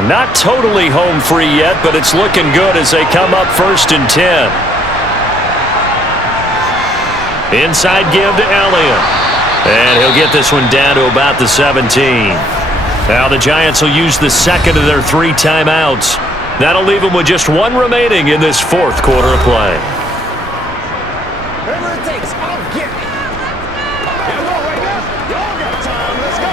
Not totally home free yet, but it's looking good as they come up 1st and 10. Inside give to Elliott. And he'll get this one down to about the 17. Now the Giants will use the 2nd of their 3 timeouts. That'll leave them with just 1 remaining in this 4th quarter of play. Whatever it takes, I'll get it. Come on, right now. Y'all got time. Let's go.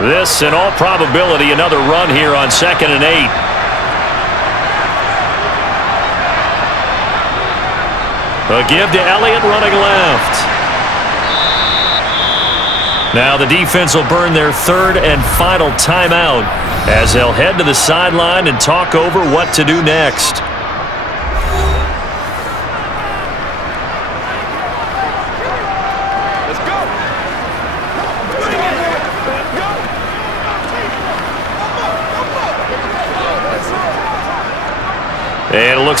This, in all probability, another run here on 2nd and 8. A give to Elliott running left. Now the defense will burn their 3rd and final timeout as they'll head to the sideline and talk over what to do next.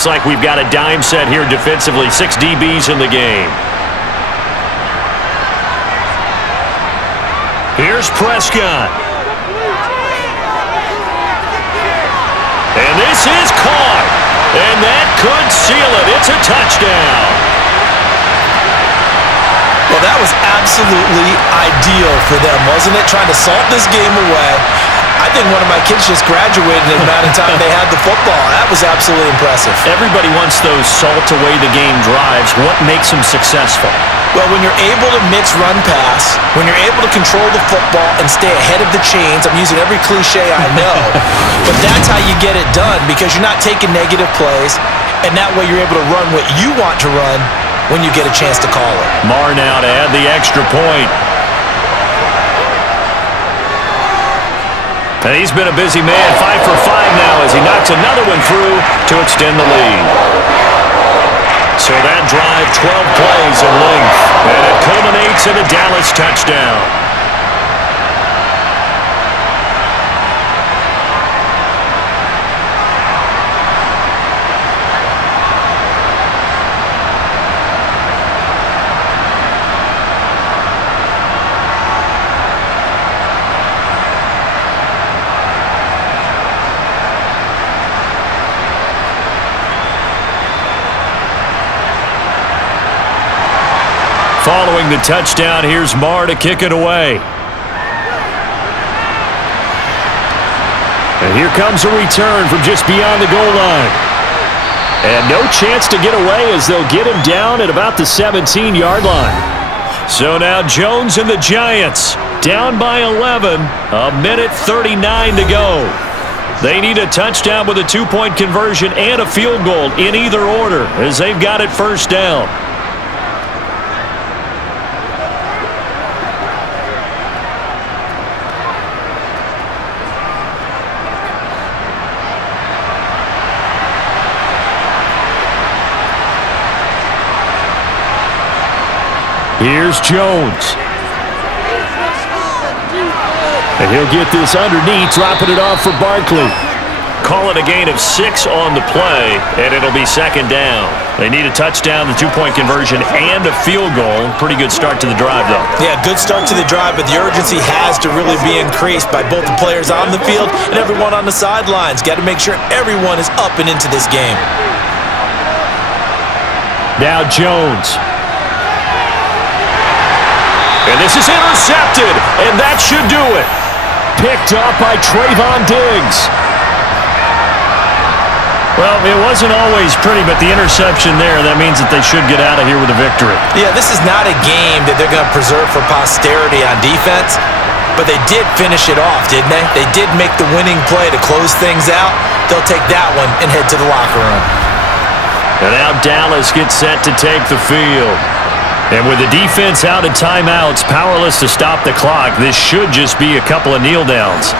looks like we've got a dime set here defensively. 6 DBs in the game. Here's Prescott. And this is caught. And that could seal it. It's a touchdown. Well, that was absolutely ideal for them, wasn't it? Trying to salt this game away. I think one of my kids just graduated in the amount of time they had the football. That was absolutely impressive. Everybody wants those salt-away-the-game drives. What makes them successful? Well, when you're able to mix run-pass, when you're able to control the football and stay ahead of the chains, I'm using every cliche I know, but that's how you get it done because you're not taking negative plays, and that way you're able to run what you want to run when you get a chance to call it. Marr now to add the extra point. And he's been a busy man, 5 for 5 now as he knocks another one through to extend the lead. So that drive, 12 plays in length, and it culminates in a Dallas touchdown. Following the touchdown, here's Marr to kick it away. And here comes a return from just beyond the goal line. And no chance to get away as they'll get him down at about the 17-yard line. So now Jones and the Giants down by 11, a minute 39 to go. They need a touchdown with a 2-point conversion and a field goal in either order as they've got it first down. Here's Jones. And he'll get this underneath, dropping it off for Barkley. Call it a gain of 6 on the play, and it'll be second down. They need a touchdown, the 2-point conversion, and a field goal. Pretty good start to the drive, though. Yeah, good start to the drive, but the urgency has to really be increased by both the players on the field and everyone on the sidelines. Got to make sure everyone is up and into this game. Now Jones. And this is intercepted, and that should do it. Picked up by Trayvon Diggs. Well, it wasn't always pretty, but the interception there, that means that they should get out of here with a victory. Yeah, this is not a game that they're going to preserve for posterity on defense, but they did finish it off, didn't they? They did make the winning play to close things out. They'll take that one and head to the locker room. And now Dallas gets set to take the field. And with the defense out of timeouts, powerless to stop the clock, this should just be a couple of kneel downs.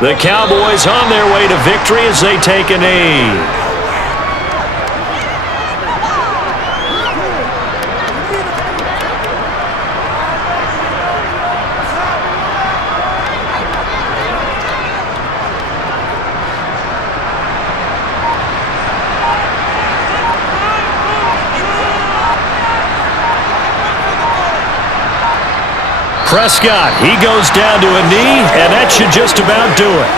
The Cowboys on their way to victory as they take a knee. Prescott, he goes down to a knee, and that should just about do it.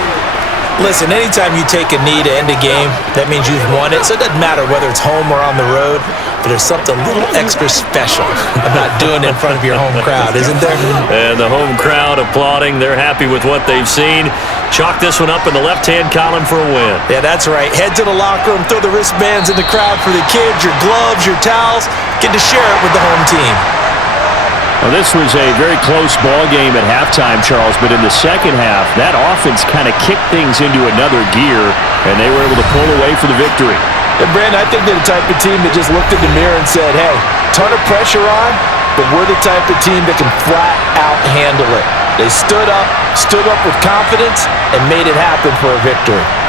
Listen, anytime you take a knee to end a game, that means you've won it. So it doesn't matter whether it's home or on the road, but there's something a little extra special about doing it in front of your home crowd, isn't there? And the home crowd applauding. They're happy with what they've seen. Chalk this one up in the left-hand column for a win. Yeah, that's right. Head to the locker room, throw the wristbands in the crowd for the kids, your gloves, your towels. Get to share it with the home team. Well, this was a very close ball game at halftime, Charles, but in the second half, that offense kind of kicked things into another gear, and they were able to pull away for the victory. And Brandon, I think they're the type of team that just looked in the mirror and said, hey, ton of pressure on, but we're the type of team that can flat out handle it. They stood up with confidence, and made it happen for a victory.